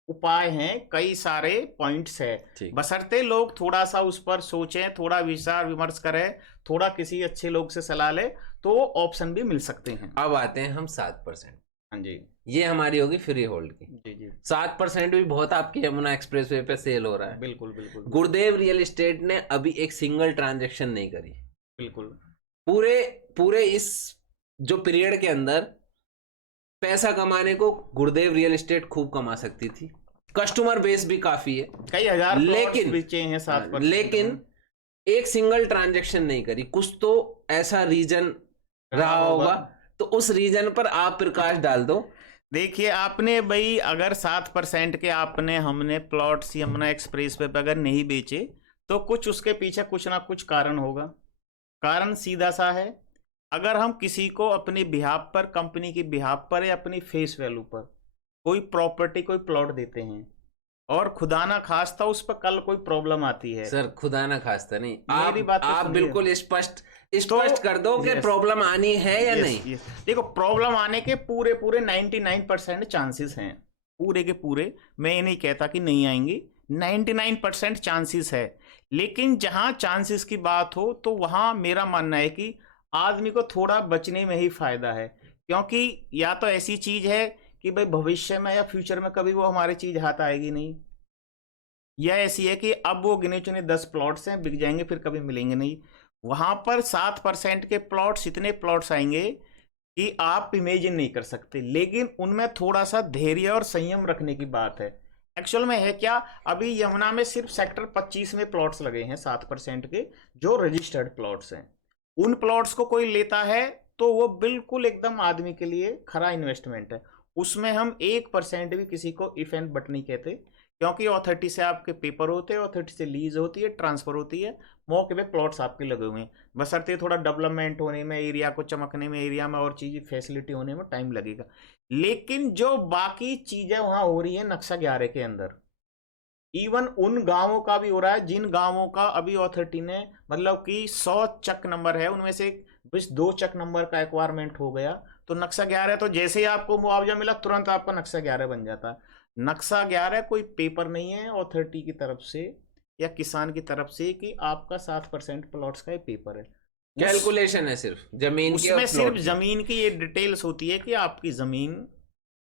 उपाय हैं, कई सारे पॉइंट्स है, बशर्ते लोग थोड़ा सा उस पर सोचें, थोड़ा विचार विमर्श करें, थोड़ा किसी अच्छे लोग से सलाह ले, तो ऑप्शन भी मिल सकते हैं। अब आते हैं हम 7%। हाँ जी ये हमारी होगी फ्री होल्ड की। जी जी 7% भी बहुत आपकी यमुना एक्सप्रेसवे पे सेल हो रहा है। बिल्कुल बिल्कुल गुरुदेव रियल एस्टेट ने अभी एक सिंगल ट्रांजैक्शन नहीं करी बिल्कुल पूरे पूरे इस जो पीरियड के अंदर। पैसा कमाने को गुरुदेव रियल एस्टेट खूब कमा सकती थी, कस्टमर बेस भी काफी है, कई हजार प्लॉट्स लेकिन बेचे हैं 7% लेकिन एक सिंगल ट्रांजैक्शन नहीं करी। कुछ तो ऐसा रीजन रहा होगा, तो उस रीजन पर आप प्रकाश डाल दो। देखिए आपने भाई अगर 7% के आपने हमने प्लॉट्स यमुना एक्सप्रेस पे अगर नहीं बेचे तो कुछ उसके पीछे कुछ ना कुछ कारण होगा। कारण सीधा सा है, अगर हम किसी को अपनी बिहाफ पर, कंपनी की बिहाफ पर या अपनी फेस वैल्यू पर कोई प्रॉपर्टी कोई प्लॉट देते हैं और खुदा ना खास्ता उस पर कल कोई प्रॉब्लम आती है। सर खुदा ना खास्ता नहीं, मेरी बात तो आप सुनिए। बिल्कुल स्पष्ट कर दो कि प्रॉब्लम आनी है या नहीं। देखो प्रॉब्लम आने के पूरे पूरे 99% चांसेस हैं, पूरे के पूरे। मैं ये नहीं कहता कि नहीं आएंगी, 99% चांसेस है। लेकिन जहां चांसेस की बात हो तो वहां मेरा मानना है कि आदमी को थोड़ा बचने में ही फायदा है, क्योंकि या तो ऐसी चीज है कि भाई भविष्य में या फ्यूचर में कभी वो हमारी चीज हाथ आएगी नहीं, या ऐसी है कि अब वो गिने चुने 10 प्लॉट्स हैं, बिक जाएंगे फिर कभी मिलेंगे नहीं। वहां पर 7% के प्लॉट्स, इतने प्लॉट्स आएंगे कि आप इमेजिन नहीं कर सकते। लेकिन उनमें थोड़ा सा धैर्य और संयम रखने की बात है। एक्चुअल में है क्या, अभी यमुना में सिर्फ सेक्टर 25 में प्लॉट्स लगे हैं 7% के, जो रजिस्टर्ड प्लॉट्स हैं। उन प्लॉट्स को कोई लेता है तो वो बिल्कुल एकदम आदमी के लिए खरा इन्वेस्टमेंट है। उसमें हम 1% भी किसी को इफ एंड बट नहीं कहते, क्योंकि ऑथोरिटी से आपके पेपर होते हैं, ऑथोरिटी से लीज होती है, ट्रांसफर होती है, मौके पे प्लॉट्स आपके लगे हुए हैं। बशर्ते थोड़ा डेवलपमेंट होने में, एरिया को चमकने में, एरिया में और चीज़ फैसिलिटी होने में टाइम लगेगा। लेकिन जो बाकी चीज़ें वहाँ हो रही है नक्शा 11 के अंदर, इवन उन गांवों का भी हो रहा है जिन गांवों का अभी ऑथोरिटी ने मतलब कि 100 चक नंबर है, उनमें से बस 2 चक नंबर का एक्वायरमेंट हो गया तो नक्शा 11, तो जैसे ही आपको मुआवजा मिला तुरंत आपका नक्शा 11 बन जाता। नक्शा 11 कोई पेपर नहीं है ऑथोरिटी की तरफ से या किसान की तरफ से कि आपका 7% प्लॉट्स का ये पेपर है। कैलकुलेशन है सिर्फ जमीन की, उसमें सिर्फ जमीन की ये डिटेल्स होती है कि आपकी जमीन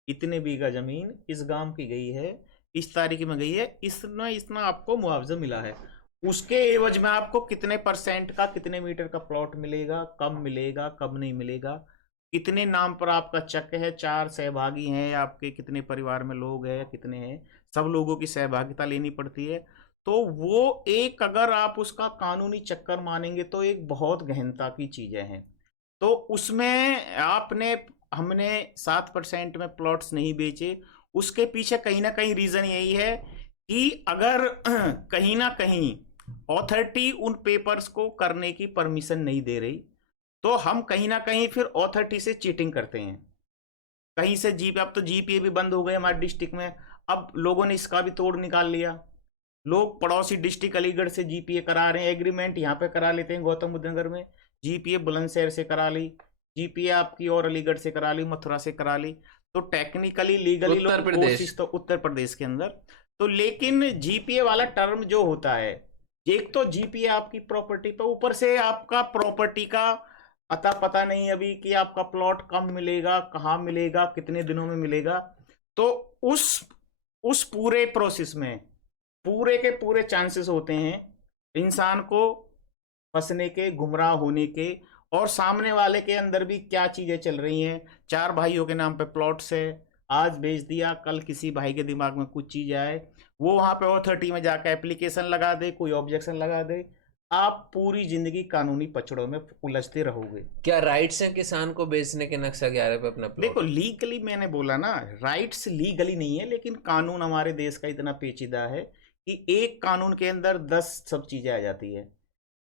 इतने बीघा जमीन इस गांव की गई है, इस तारीख में गई है, इतना इतना आपको मुआवजा मिला है। उसके एवज में आपको कितने परसेंट का, कितने मीटर का प्लॉट मिलेगा, कब मिलेगा, कब नहीं मिलेगा, कितने नाम पर आपका चक है, 4 सहभागी हैं, आपके कितने परिवार में लोग हैं, कितने हैं, सब लोगों की सहभागिता लेनी पड़ती है। तो वो एक, अगर आप उसका कानूनी चक्कर मानेंगे तो एक बहुत गहनता की चीजें हैं। तो उसमें हमने 7% में प्लॉट्स नहीं बेचे, उसके पीछे कहीं ना कहीं रीजन यही है कि अगर कहीं ना कहीं ऑथोरिटी उन पेपर्स को करने की परमिशन नहीं दे रही तो हम कहीं ना कहीं फिर ऑथोरिटी से चीटिंग करते हैं। कहीं से जीपीए, अब तो जीपीए भी बंद हो गए हमारे डिस्ट्रिक्ट में, अब लोगों ने इसका भी तोड़ निकाल लिया। लोग पड़ोसी डिस्ट्रिक्ट अलीगढ़ से जीपीए करा रहे हैं, एग्रीमेंट यहाँ पे करा लेते हैं गौतम बुद्ध नगर में, जीपीए बुलंदशहर से करा ली, जीपीए आपकी और अलीगढ़ से करा ली, मथुरा से करा ली। तो टेक्निकली लीगली लोग कोशिश तो उत्तर प्रदेश के अंदर तो, लेकिन जीपीए वाला टर्म जो होता है, एक तो जीपीए आपकी प्रॉपर्टी पर, ऊपर से आपका प्रॉपर्टी का अता पता नहीं अभी कि आपका प्लॉट कब मिलेगा, कहाँ मिलेगा, कितने दिनों में मिलेगा। तो उस पूरे प्रोसेस में पूरे के पूरे चांसेस होते हैं इंसान को फंसने के, गुमराह होने के, और सामने वाले के अंदर भी क्या चीजें चल रही हैं। 4 भाइयों के नाम पे प्लॉट्स है, आज बेच दिया, कल किसी भाई के दिमाग में कुछ चीज आए, वो वहां पे ऑथोरिटी में जाकर एप्लीकेशन लगा दे, कोई ऑब्जेक्शन लगा दे, आप पूरी जिंदगी कानूनी पचड़ों में उलझते रहोगे। क्या राइट्स है किसान को बेचने के नक्शा 11 पे अपना प्लॉट? देखो लीगली, मैंने बोला ना, राइट्स लीगली नहीं है, लेकिन कानून हमारे देश का इतना पेचीदा है कि एक कानून के अंदर 10 सब चीजें आ जाती है।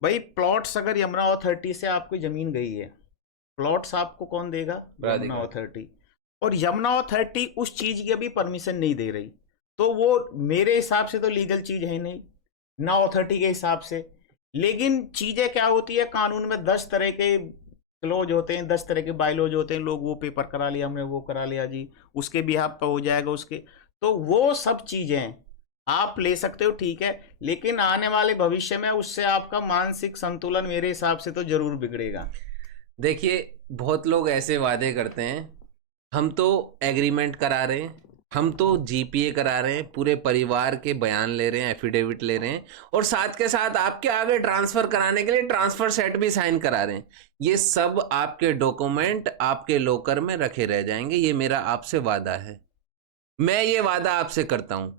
भाई प्लॉट्स अगर यमुना अथॉरिटी से आपकी जमीन गई है, प्लॉट्स आपको कौन देगा? यमुना अथॉरिटी। और यमुना अथॉरिटी उस चीज की अभी परमिशन नहीं दे रही, तो वो मेरे हिसाब से तो लीगल चीज है नहीं ना अथॉरिटी के हिसाब से। लेकिन चीजें क्या होती है, कानून में 10 तरह के क्लोज होते हैं, 10 तरह के बायलॉज होते हैं, लोग वो पेपर करा लिया, हमने वो करा लिया जी, उसके बिहाफ पर हो जाएगा उसके, तो वो सब चीजें आप ले सकते हो, ठीक है, लेकिन आने वाले भविष्य में उससे आपका मानसिक संतुलन मेरे हिसाब से तो जरूर बिगड़ेगा। देखिए बहुत लोग ऐसे वादे करते हैं हम तो एग्रीमेंट करा रहे हैं, हम तो जीपीए करा रहे हैं, पूरे परिवार के बयान ले रहे हैं, एफिडेविट ले रहे हैं, और साथ के साथ आपके आगे ट्रांसफर कराने के लिए ट्रांसफर सेट भी साइन करा रहे हैं। ये सब आपके डॉक्यूमेंट आपके लॉकर में रखे रह जाएंगे, ये मेरा आपसे वादा है। मैं ये वादा आपसे करता हूं।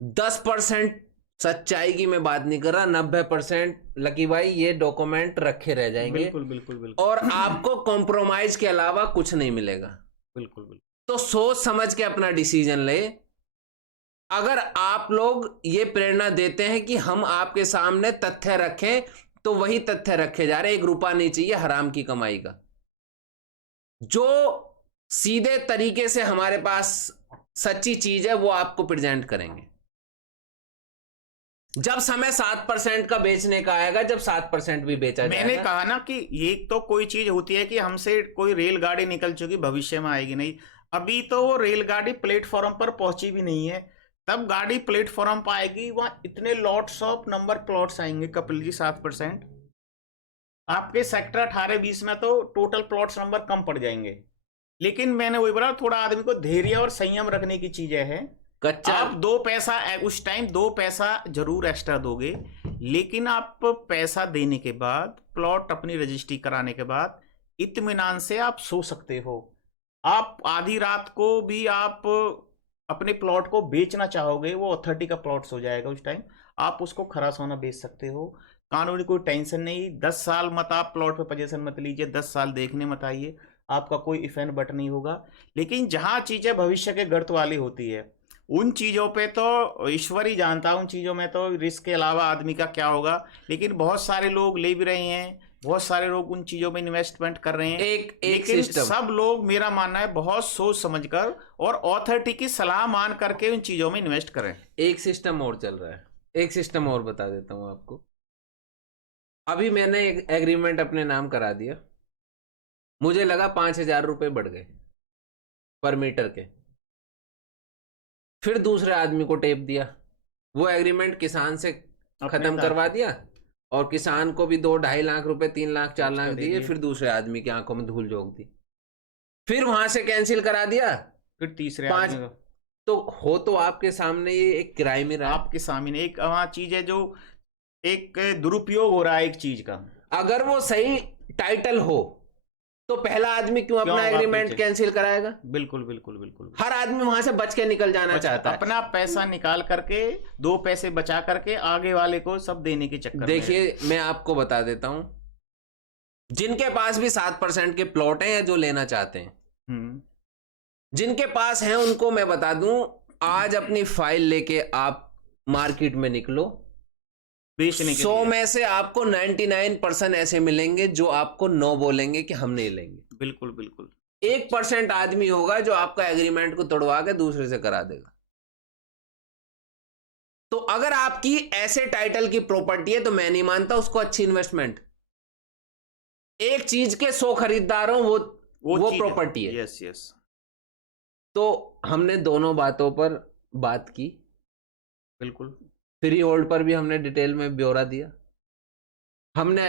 10% सच्चाई की मैं बात नहीं कर रहा, 90% लकी भाई ये डॉक्यूमेंट रखे रह जाएंगे। बिल्कुल बिल्कुल बिल्कुल। और आपको कॉम्प्रोमाइज के अलावा कुछ नहीं मिलेगा। बिल्कुल बिल्कुल। तो सोच समझ के अपना डिसीजन ले। अगर आप लोग ये प्रेरणा देते हैं कि हम आपके सामने तथ्य रखें, तो वही तथ्य रखे जा रहे। 1 रुपया नहीं चाहिए हराम की कमाई का। जो सीधे तरीके से हमारे पास सच्ची चीज है वो आपको प्रेजेंट करेंगे। जब समय 7% का बेचने का आएगा, जब 7% भी बेचा जाएगा। मैंने कहा ना कि ये तो कोई चीज होती है कि हमसे कोई रेलगाड़ी निकल चुकी, भविष्य में आएगी नहीं। अभी तो वो रेलगाड़ी प्लेटफॉर्म पर पहुंची भी नहीं है, तब गाड़ी प्लेटफॉर्म पर आएगी, वहां इतने लॉट्स ऑफ नंबर प्लॉट्स आएंगे। कपिल जी 7% आपके सेक्टर 18-20 में तो टोटल प्लॉट्स नंबर कम पड़ जाएंगे। लेकिन मैंने वही बोला, थोड़ा आदमी को धैर्य और संयम रखने की चीजें हैं। कच्चा आप 2 पैसा उस टाइम 2 पैसा जरूर एक्स्ट्रा दोगे, लेकिन आप पैसा देने के बाद, प्लॉट अपनी रजिस्ट्री कराने के बाद इत्मीनान से आप सो सकते हो। आप आधी रात को भी आप अपने प्लॉट को बेचना चाहोगे, वो अथॉरिटी का प्लॉट्स हो जाएगा। उस टाइम आप उसको खरा सोना बेच सकते हो, कानूनी कोई टेंशन नहीं। 10 साल मत आप प्लॉट पे पोजीशन मत लीजिए, 10 साल देखने मत आइए, आपका कोई इफेक्ट बट नहीं होगा। लेकिन जहां चीजें भविष्य के गर्त वाली होती है, उन चीजों पे तो ईश्वर ही जानता है। उन चीजों में तो रिस्क के अलावा आदमी का क्या होगा। लेकिन बहुत सारे लोग ले भी रहे हैं, बहुत सारे लोग उन चीजों में इन्वेस्टमेंट कर रहे हैं। लेकिन सब लोग, मेरा मानना है, बहुत सोच समझकर और अथॉरिटी की सलाह मान करके उन चीजों में इन्वेस्ट करें। एक सिस्टम और चल रहा है, एक सिस्टम और बता देता हूं आपको। अभी मैंने एक एग्रीमेंट अपने नाम करा दिया, मुझे लगा 5,000 रुपये बढ़ गए पर मीटर के। फिर दूसरे आदमी को टेप दिया, वो एग्रीमेंट किसान से खत्म करवा दिया, और किसान को भी 2-2.5 लाख रुपए, 3 लाख 4 लाख दिए। फिर दूसरे आदमी की आंखों में धूल झोंक दी, फिर वहां से कैंसिल करा दिया, फिर तीसरे 5। तो हो तो आपके सामने ये एक क्राइम ही रहा। आपके सामने एक वहां चीज है जो एक दुरुपयोग हो रहा है एक चीज का। अगर वो सही टाइटल हो तो पहला आदमी क्यों अपना एग्रीमेंट कैंसिल कराएगा? बिल्कुल बिल्कुल बिल्कुल। हर आदमी वहां से बच के निकल जाना चाहता है, अपना पैसा निकाल करके, 2 पैसे बचा करके आगे वाले को सब देने के चक्कर में। देखिए, मैं आपको बता देता हूं, जिनके पास भी 7% के प्लॉट हैं या जो लेना चाहते हैं, जिनके पास हैं, उनको मैं बता दूं, आज अपनी फाइल लेके आप मार्केट में निकलो। 100 में से आपको 99% ऐसे मिलेंगे जो आपको नो बोलेंगे कि हम नहीं लेंगे। बिल्कुल बिल्कुल। 1% आदमी होगा जो आपका एग्रीमेंट को तोड़वा के दूसरे से करा देगा। तो अगर आपकी ऐसे टाइटल की प्रॉपर्टी है तो मैं नहीं मानता उसको अच्छी इन्वेस्टमेंट। एक चीज के 100 खरीदार हो, वो प्रॉपर्टी है। Yes yes. तो हमने दोनों बातों पर बात की। बिल्कुल। फ्री होल्ड पर भी हमने डिटेल में ब्यौरा दिया, हमने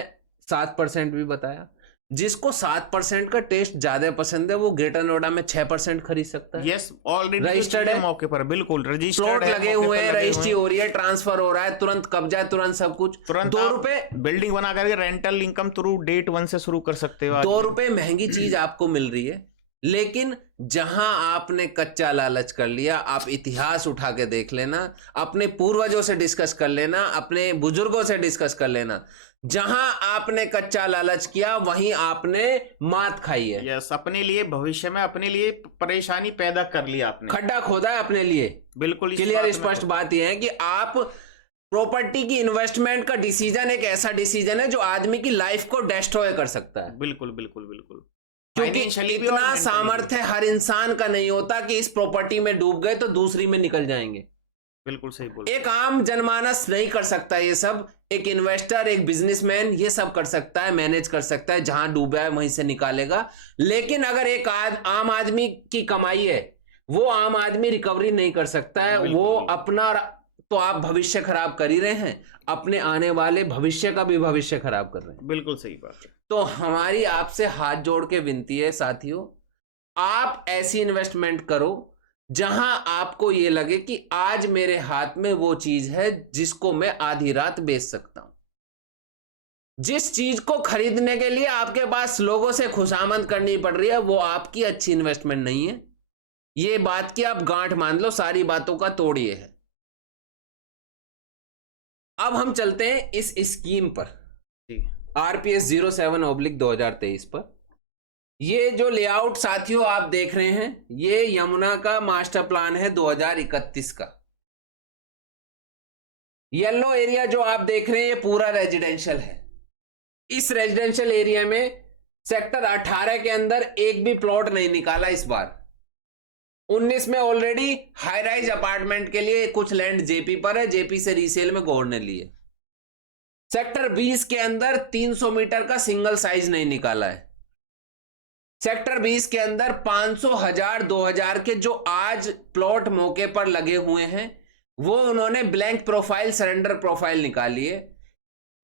7% भी बताया। जिसको 7% का टेस्ट ज्यादा पसंद है वो ग्रेटर नोएडा में 6% खरीद सकता है। यस, ऑलरेडी रजिस्टर्ड है मौके पर। बिल्कुल रजिस्टर्ड प्लॉट लगे हुए हैं, रजिस्ट्री हो रही है, ट्रांसफर हो रहा है, तुरंत कब्जा, तुरंत सब कुछ। तुरंत 2 रुपए बिल्डिंग बना करके रेंटल इनकम थ्रू डेट 1 से शुरू कर सकते हो। 2 रुपए महंगी चीज आपको मिल रही है। लेकिन जहां आपने कच्चा लालच कर लिया, आप इतिहास उठा के देख लेना, अपने पूर्वजों से डिस्कस कर लेना, अपने बुजुर्गों से डिस्कस कर लेना, जहां आपने कच्चा लालच किया वहीं आपने मात खाई है। यस, अपने लिए भविष्य में अपने लिए परेशानी पैदा कर लिया आपने, खड्डा खोदा है अपने लिए। बिल्कुल क्लियर स्पष्ट बात यह है कि आप प्रॉपर्टी की इन्वेस्टमेंट का डिसीजन एक ऐसा डिसीजन है जो आदमी की लाइफ को डिस्ट्रॉय कर सकता है। बिल्कुल बिल्कुल बिल्कुल। क्योंकि इतना सामर्थ्य हर इंसान का नहीं होता कि इस प्रॉपर्टी में डूब गए तो दूसरी में निकल जाएंगे। बिल्कुल सही बोल। एक आम जनमानस नहीं कर सकता ये सब। एक इन्वेस्टर, एक बिजनेसमैन ये सब कर सकता है, मैनेज कर सकता है, जहां डूबा है वहीं से निकालेगा। लेकिन अगर एक आम आदमी की कमाई है, वो आम आदमी रिकवरी नहीं कर सकता है। वो अपना, तो आप भविष्य खराब कर ही रहे हैं, अपने आने वाले भविष्य का भी भविष्य खराब कर रहे हैं। बिल्कुल सही बात है। तो हमारी आपसे हाथ जोड़ के विनती है साथियों, आप ऐसी इन्वेस्टमेंट करो जहां आपको ये लगे कि आज मेरे हाथ में वो चीज है जिसको मैं आधी रात बेच सकता हूं। जिस चीज को खरीदने के लिए आपके पास लोगों से खुशामद करनी पड़ रही है, वो आपकी अच्छी इन्वेस्टमेंट नहीं है। ये बात की आप गांठ मान लो, सारी बातों का तोड़िए है। अब हम चलते हैं इस स्कीम पर, RPS 07/2023 पर। ये जो लेआउट साथियों आप देख रहे हैं, ये यमुना का मास्टर प्लान है 2031 का। येलो एरिया जो आप देख रहे हैं, ये पूरा रेजिडेंशियल है। इस रेजिडेंशियल एरिया में सेक्टर 18 के अंदर एक भी प्लॉट नहीं निकाला इस बार। 19 में ऑलरेडी हाई राइज अपार्टमेंट के लिए कुछ लैंड जेपी पर है, जेपी से रीसेल में गौर ने लिए। सेक्टर 20 के अंदर 300 मीटर का सिंगल साइज नहीं निकाला है। सेक्टर 20 के अंदर 500, 1000, 2000 के जो आज प्लॉट मौके पर लगे हुए हैं, वो उन्होंने ब्लैंक प्रोफाइल, सरेंडर प्रोफाइल निकाली है।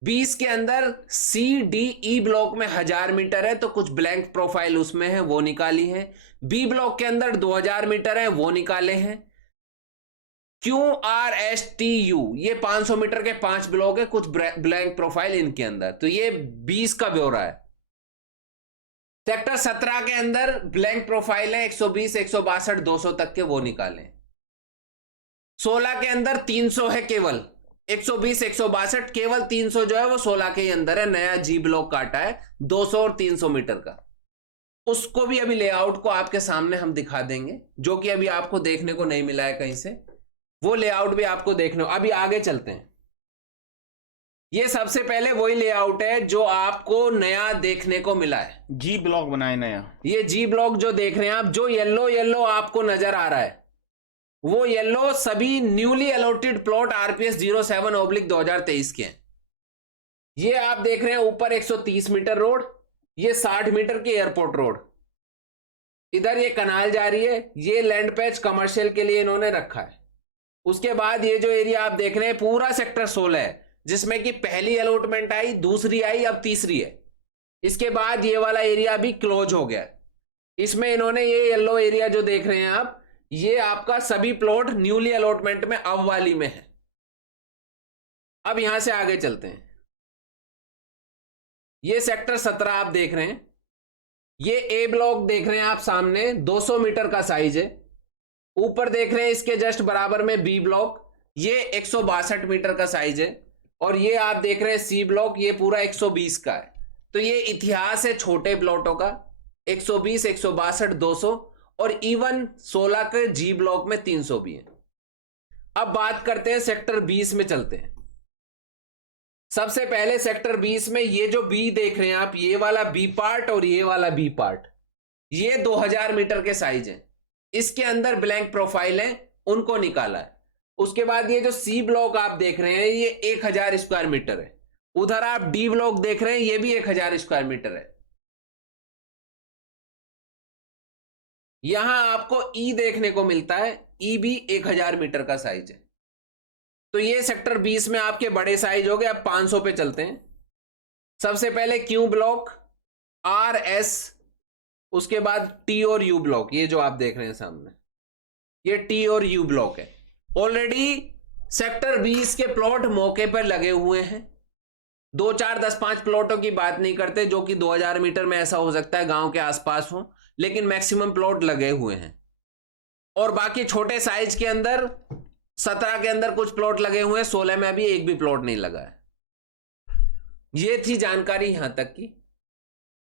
20 के अंदर CDE ब्लॉक में 1000 मीटर है, तो कुछ ब्लैंक प्रोफाइल उसमें है, वो निकाली है। बी ब्लॉक के अंदर 2000 मीटर है, वो निकाले हैं। QRSTU ये 500 मीटर के 5 ब्लॉक है, कुछ ब्लैंक प्रोफाइल इनके अंदर। तो ये 20 का ब्यौरा है। सेक्टर 17 के अंदर ब्लैंक प्रोफाइल है 120, 162, 200 तक के, वो निकालें। 16 के अंदर 300 है, केवल 120, 162, केवल 300 जो है वो 16 के ही अंदर है। नया जी ब्लॉक काटा है 200 और 300 मीटर का। उसको भी अभी लेआउट को आपके सामने हम दिखा देंगे, जो कि अभी आपको देखने को नहीं मिला है कहीं से। वो लेआउट भी आपको देखने, अभी आगे चलते हैं। ये सबसे पहले वही लेआउट है जो आपको नया देखने को मिला है। जी ब्लॉक बनाए नया। ये जी ब्लॉक जो देख रहे हैं आप, जो येलो येलो आपको नजर आ रहा है, वो येलो सभी न्यूली अलॉटेड प्लॉट RPS 07/2023 के हैं। ये आप देख रहे हैं ऊपर 130 मीटर रोड, ये 60 मीटर की एयरपोर्ट रोड, इधर ये कनाल जा रही है। ये लैंड पैच कमर्शियल के लिए इन्होंने रखा है। उसके बाद ये जो एरिया आप देख रहे हैं पूरा सेक्टर 16 है, जिसमें कि पहली अलॉटमेंट आई, दूसरी आई, अब तीसरी है। इसके बाद ये वाला एरिया भी क्लोज हो गया। इसमें इन्होंने ये येलो एरिया जो देख रहे हैं आप, ये आपका सभी प्लॉट न्यूली अलॉटमेंट में अब वाली में है। अब यहां से आगे चलते हैं। ये सेक्टर 17 आप देख रहे हैं, ये ए ब्लॉक देख रहे हैं आप सामने, 200 मीटर का साइज है। ऊपर देख रहे हैं इसके जस्ट बराबर में बी ब्लॉक, ये 162 मीटर का साइज है। और ये आप देख रहे हैं सी ब्लॉक, ये पूरा 120 का है। तो ये इतिहास है छोटे प्लॉटों का, 120, 162, 200 और इवन 16 के जी ब्लॉक में 300 भी है। अब बात करते हैं सेक्टर 20 में चलते हैं। सबसे पहले सेक्टर 20 में ये जो बी देख रहे हैं आप, ये वाला बी पार्ट और ये वाला बी पार्ट, ये 2000 मीटर के साइज है। इसके अंदर ब्लैंक प्रोफाइल है, उनको निकाला है। उसके बाद ये जो सी ब्लॉक आप देख रहे हैं, ये 1000 स्क्वायर मीटर है। उधर आप डी ब्लॉक देख रहे हैं, ये भी 1000 स्क्वायर मीटर है। यहां आपको ई देखने को मिलता है, ई भी 1000 मीटर का साइज है। तो ये सेक्टर 20 में आपके बड़े साइज हो गए। अब 500 पे चलते हैं। सबसे पहले क्यू ब्लॉक, RS, उसके बाद टी और यू ब्लॉक, ये जो आप देख रहे हैं सामने, ये टी और यू ब्लॉक है। ऑलरेडी सेक्टर 20 के प्लॉट मौके पर लगे हुए हैं। 2, 4, 10, 5 प्लॉटों की बात नहीं करते, जो कि 2000 मीटर में ऐसा हो सकता है गांव के आसपास हो, लेकिन मैक्सिमम प्लॉट लगे हुए हैं। और बाकी छोटे साइज के अंदर 17 के अंदर कुछ प्लॉट लगे हुए हैं, 16 में अभी एक भी प्लॉट नहीं लगा है। ये थी जानकारी यहां तक की।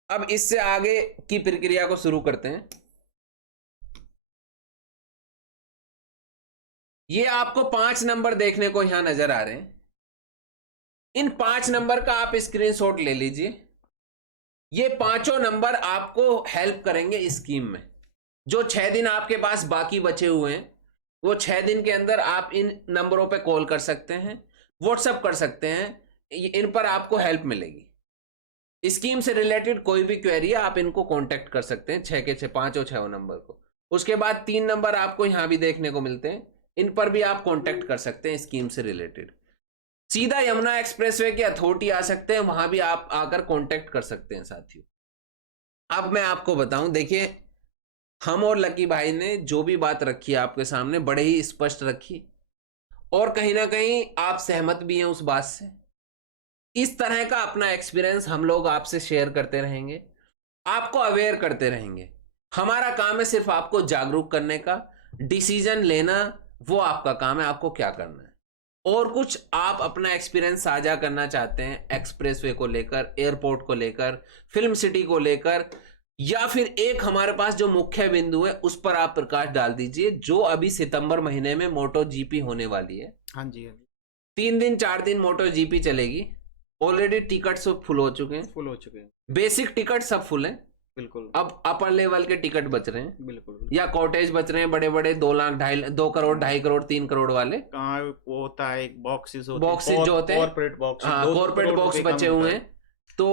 अब इससे आगे की प्रक्रिया को शुरू करते हैं। ये आपको 5 नंबर देखने को यहां नजर आ रहे हैं। इन 5 नंबर का आप स्क्रीनशॉट ले लीजिए। ये पांचों नंबर आपको हेल्प करेंगे इस स्कीम में। जो 6 दिन आपके पास बाकी बचे हुए हैं, वो 6 दिन के अंदर आप इन नंबरों पे कॉल कर सकते हैं, व्हाट्सएप कर सकते हैं। इन पर आपको हेल्प मिलेगी। स्कीम से रिलेटेड कोई भी क्वेरी है, आप इनको कांटेक्ट कर सकते हैं, 6 के 6, 5 और 6 नंबर को। उसके बाद 3 नंबर आपको यहां भी देखने को मिलते हैं, इन पर भी आप कांटेक्ट कर सकते हैं स्कीम से रिलेटेड। सीधा यमुना एक्सप्रेसवे के अथॉरिटी आ सकते हैं, वहां भी आप आकर कांटेक्ट कर सकते हैं साथियों। अब मैं आपको बताऊं, देखिए हम और लकी भाई ने जो भी बात रखी आपके सामने बड़े ही स्पष्ट रखी, और कहीं ना कहीं आप सहमत भी हैं उस बात से। इस तरह का अपना एक्सपीरियंस हम लोग आपसे शेयर करते रहेंगे, आपको अवेयर करते रहेंगे। हमारा काम है सिर्फ आपको जागरूक करने का, डिसीजन लेना वो आपका काम है, आपको क्या करना है। और कुछ आप अपना एक्सपीरियंस साझा करना चाहते हैं एक्सप्रेसवे को लेकर, एयरपोर्ट को लेकर, फिल्म सिटी को लेकर, या फिर एक हमारे पास जो मुख्य बिंदु है उस पर आप प्रकाश डाल दीजिए, जो अभी सितंबर महीने में मोटो जीपी होने वाली है। हाँ जी, हाँ जी। 3 दिन 4 दिन मोटो जीपी चलेगी। ऑलरेडी टिकट सब फुल हो चुके हैं, फुल हो चुके हैं। बेसिक टिकट सब फुल हैं। बिल्कुल अब अपर लेवल के टिकट बच रहे हैं, बिल्कुल। या कॉटेज बच रहे हैं बड़े बड़े 2 लाख 2 करोड़ 2.5 करोड़ 3 करोड़ वाले। कहाँ वो होता है, एक बॉक्सेस जो होते हैं, कॉर्पोरेट बॉक्स, हाँ, कॉर्पोरेट बॉक्स बचे हुए हैं। तो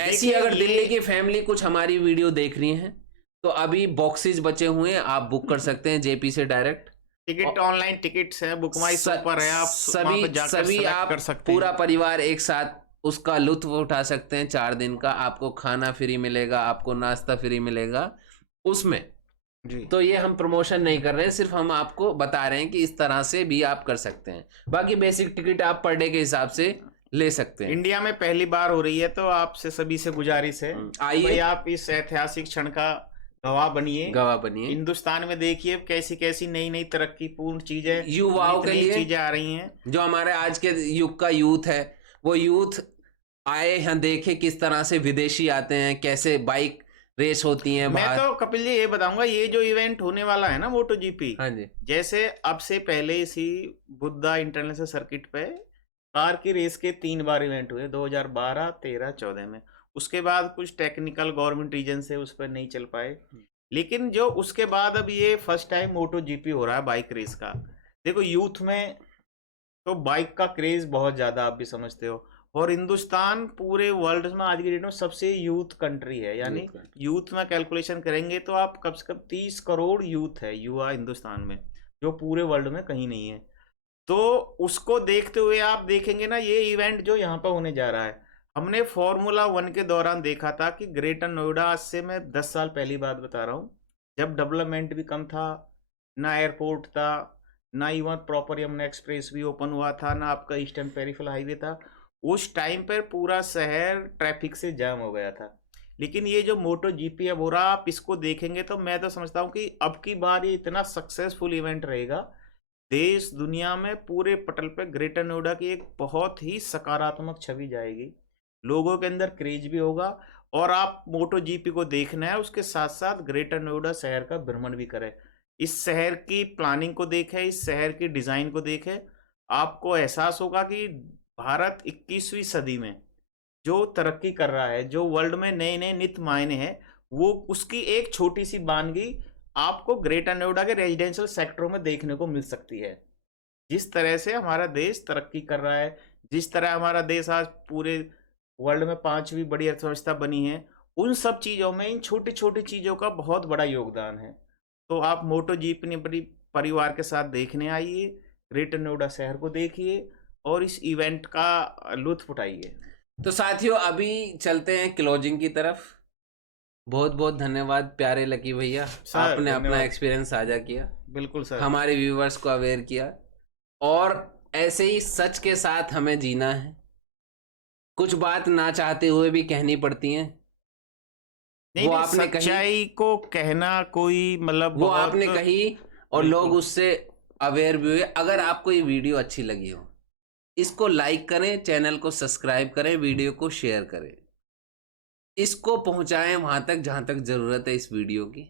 ऐसी अगर दिल्ली की फैमिली कुछ हमारी वीडियो देख रही है तो अभी बॉक्सेस बचे हुए हैं, आप बुक कर सकते हैं जेपी से डायरेक्ट। टिकट ऑनलाइन टिकट्स है, बुक माई शो पर है, आप वहां पे जाकर सभी select आप कर सकते हैं। पूरा परिवार एक साथ उसका लुत्फ उठा सकते हैं। 4 दिन का आपको खाना फ्री मिलेगा, आपको नाश्ता फ्री मिलेगा उसमें जी। तो ये हम प्रमोशन नहीं कर रहे हैं, सिर्फ हम आपको बता रहे हैं कि इस तरह से भी आप कर सकते हैं। बाकी बेसिक टिकट आप पर डे के हिसाब से ले सकते हैं। इंडिया में पहली बार हो रही है, तो आपसे सभी से गुजारिश है, आइए भाई आप इस ऐतिहासिक क्षण का गवाह बनिए। हिंदुस्तान में देखिए कैसी कैसी नई नई तरक्की पूर्ण चीजें, युवाओं के लिए चीजें आ रही हैं। जो हमारे आज के युग का यूथ है, वो यूथ आए यहाँ देखे किस तरह से विदेशी आते हैं, कैसे बाइक रेस होती है मैं बाहर। तो कपिल जी ये बताऊंगा, ये जो इवेंट होने वाला है ना मोटो जीपी, हाँ जी, जैसे अब से पहले इसी बुद्धा इंटरनेशनल सर्किट पे कार की रेस के 3 बार इवेंट हुए, 2012, 13, 14 में। उसके बाद कुछ टेक्निकल गवर्नमेंट रीजन से उस पर नहीं चल पाए, लेकिन जो उसके बाद अब ये फर्स्ट टाइम मोटो जीपी हो रहा है बाइक रेस का। देखो यूथ में तो बाइक का क्रेज बहुत ज्यादा, आप भी समझते हो, और हिंदुस्तान पूरे वर्ल्ड में आज की डेट में सबसे यूथ कंट्री है। यानी यूथ में कैलकुलेशन करेंगे तो आप कम से कम 30 करोड़ यूथ है, युवा हिंदुस्तान में, जो पूरे वर्ल्ड में कहीं नहीं है। तो उसको देखते हुए आप देखेंगे ना, ये इवेंट जो यहाँ पर होने जा रहा है, हमने फॉर्मूला 1 के दौरान देखा था कि ग्रेटर नोएडा, आज से मैं 10 साल पहली बात बता रहा हूँ, जब डेवलपमेंट भी कम था, ना एयरपोर्ट था, ना इवन प्रॉपर यमुना एक्सप्रेस भी ओपन हुआ था, ना आपका ईस्टर्न पेरिफेरल हाईवे था। उस टाइम पर पूरा शहर ट्रैफिक से जाम हो गया था। लेकिन ये जो मोटो जीपी अब हो रहा, आप इसको देखेंगे तो मैं तो समझता हूँ कि अब की बार ये इतना सक्सेसफुल इवेंट रहेगा, देश दुनिया में पूरे पटल पे ग्रेटर नोएडा की एक बहुत ही सकारात्मक छवि जाएगी, लोगों के अंदर क्रेज भी होगा। और आप मोटो जीपी को देखना है, उसके साथ साथ ग्रेटर नोएडा शहर का भ्रमण भी करें, इस शहर की प्लानिंग को देखें, इस शहर की डिजाइन को देखें। आपको एहसास होगा कि भारत 21वीं सदी में जो तरक्की कर रहा है, जो वर्ल्ड में नए नए नित मायने हैं, वो उसकी एक छोटी सी बानगी आपको ग्रेटर नोएडा के रेजिडेंशियल सेक्टरों में देखने को मिल सकती है। जिस तरह से हमारा देश तरक्की कर रहा है, जिस तरह हमारा देश आज पूरे वर्ल्ड में 5वीं बड़ी अर्थव्यवस्था बनी है, उन सब चीज़ों में इन छोटी छोटी चीज़ों का बहुत बड़ा योगदान है। तो आप मोटो जीपी अपनी परिवार के साथ देखने आइए, ग्रेटर नोएडा शहर को देखिए और इस इवेंट का लुत्फ उठाइए। तो साथियों अभी चलते हैं क्लोजिंग की तरफ। बहुत बहुत धन्यवाद प्यारे लकी भैया, आपने अपना एक्सपीरियंस साझा किया, बिल्कुल सर, हमारे व्यूवर्स को अवेयर किया, और ऐसे ही सच के साथ हमें जीना है। कुछ बात ना चाहते हुए भी कहनी पड़ती हैं, वो आपने सच्चाई को कहना कोई मतलब वो आपने कही और लोग उससे अवेयर भी हुए। अगर आपको ये वीडियो अच्छी लगी हो, इसको लाइक करें, चैनल को सब्सक्राइब करें, वीडियो को शेयर करें, इसको पहुंचाएं वहां तक जहां तक जरूरत है इस वीडियो की।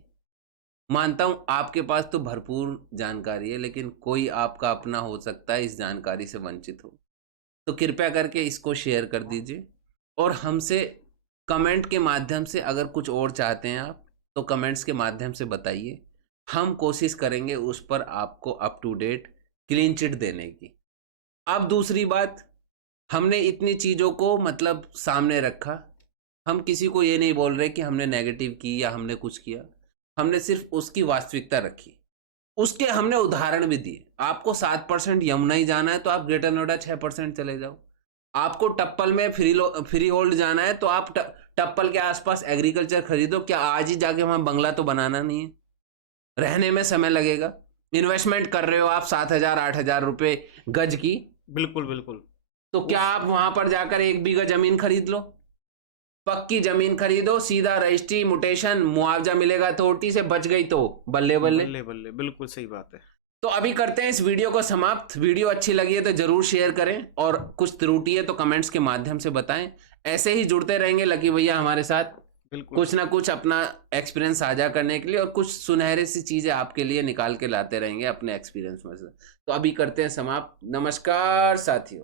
मानता हूं आपके पास तो भरपूर जानकारी है, लेकिन कोई आपका अपना हो सकता है इस जानकारी से वंचित हो, तो कृपया करके इसको शेयर कर दीजिए। और हमसे कमेंट के माध्यम से अगर कुछ और चाहते हैं आप, तो कमेंट्स के माध्यम से बताइए, हम कोशिश करेंगे उस पर आपको up to date clean chit देने की। अब दूसरी बात, हमने इतनी चीज़ों को मतलब सामने रखा, हम किसी को ये नहीं बोल रहे कि हमने नेगेटिव की या हमने कुछ किया, हमने सिर्फ उसकी वास्तविकता रखी, उसके हमने उदाहरण भी दिए। आपको 7% यमुना ही जाना है तो आप ग्रेटर नोएडा 6% चले जाओ। आपको टप्पल में फ्री होल्ड जाना है तो आप टप्पल के आसपास एग्रीकल्चर खरीदो। क्या आज ही जाके वहाँ बंगला तो बनाना नहीं है, रहने में समय लगेगा। इन्वेस्टमेंट कर रहे हो आप 7,000 8,000 रुपए गज की, बिल्कुल बिल्कुल। तो क्या आप वहां पर जाकर 1 बीघा जमीन खरीद लो? पक्की जमीन खरीदो, सीधा रजिस्ट्री मुटेशन, मुआवजा मिलेगा अथॉरिटी से, बच गई तो बल्ले बल्ले। बल्ले बल्ले, बिल्कुल सही बात है। तो अभी करते हैं इस वीडियो को समाप्त। वीडियो अच्छी लगी है तो जरूर शेयर करें, और कुछ त्रुटि है तो कमेंट्स के माध्यम से बताएं। ऐसे ही जुड़ते रहेंगे लकी भैया हमारे साथ, बिल्कुल कुछ ना कुछ अपना एक्सपीरियंस साझा करने के लिए, और कुछ सुनहरे सी चीजें आपके लिए निकाल के लाते रहेंगे अपने एक्सपीरियंस में से। तो अभी करते हैं समाप्त। नमस्कार साथियों।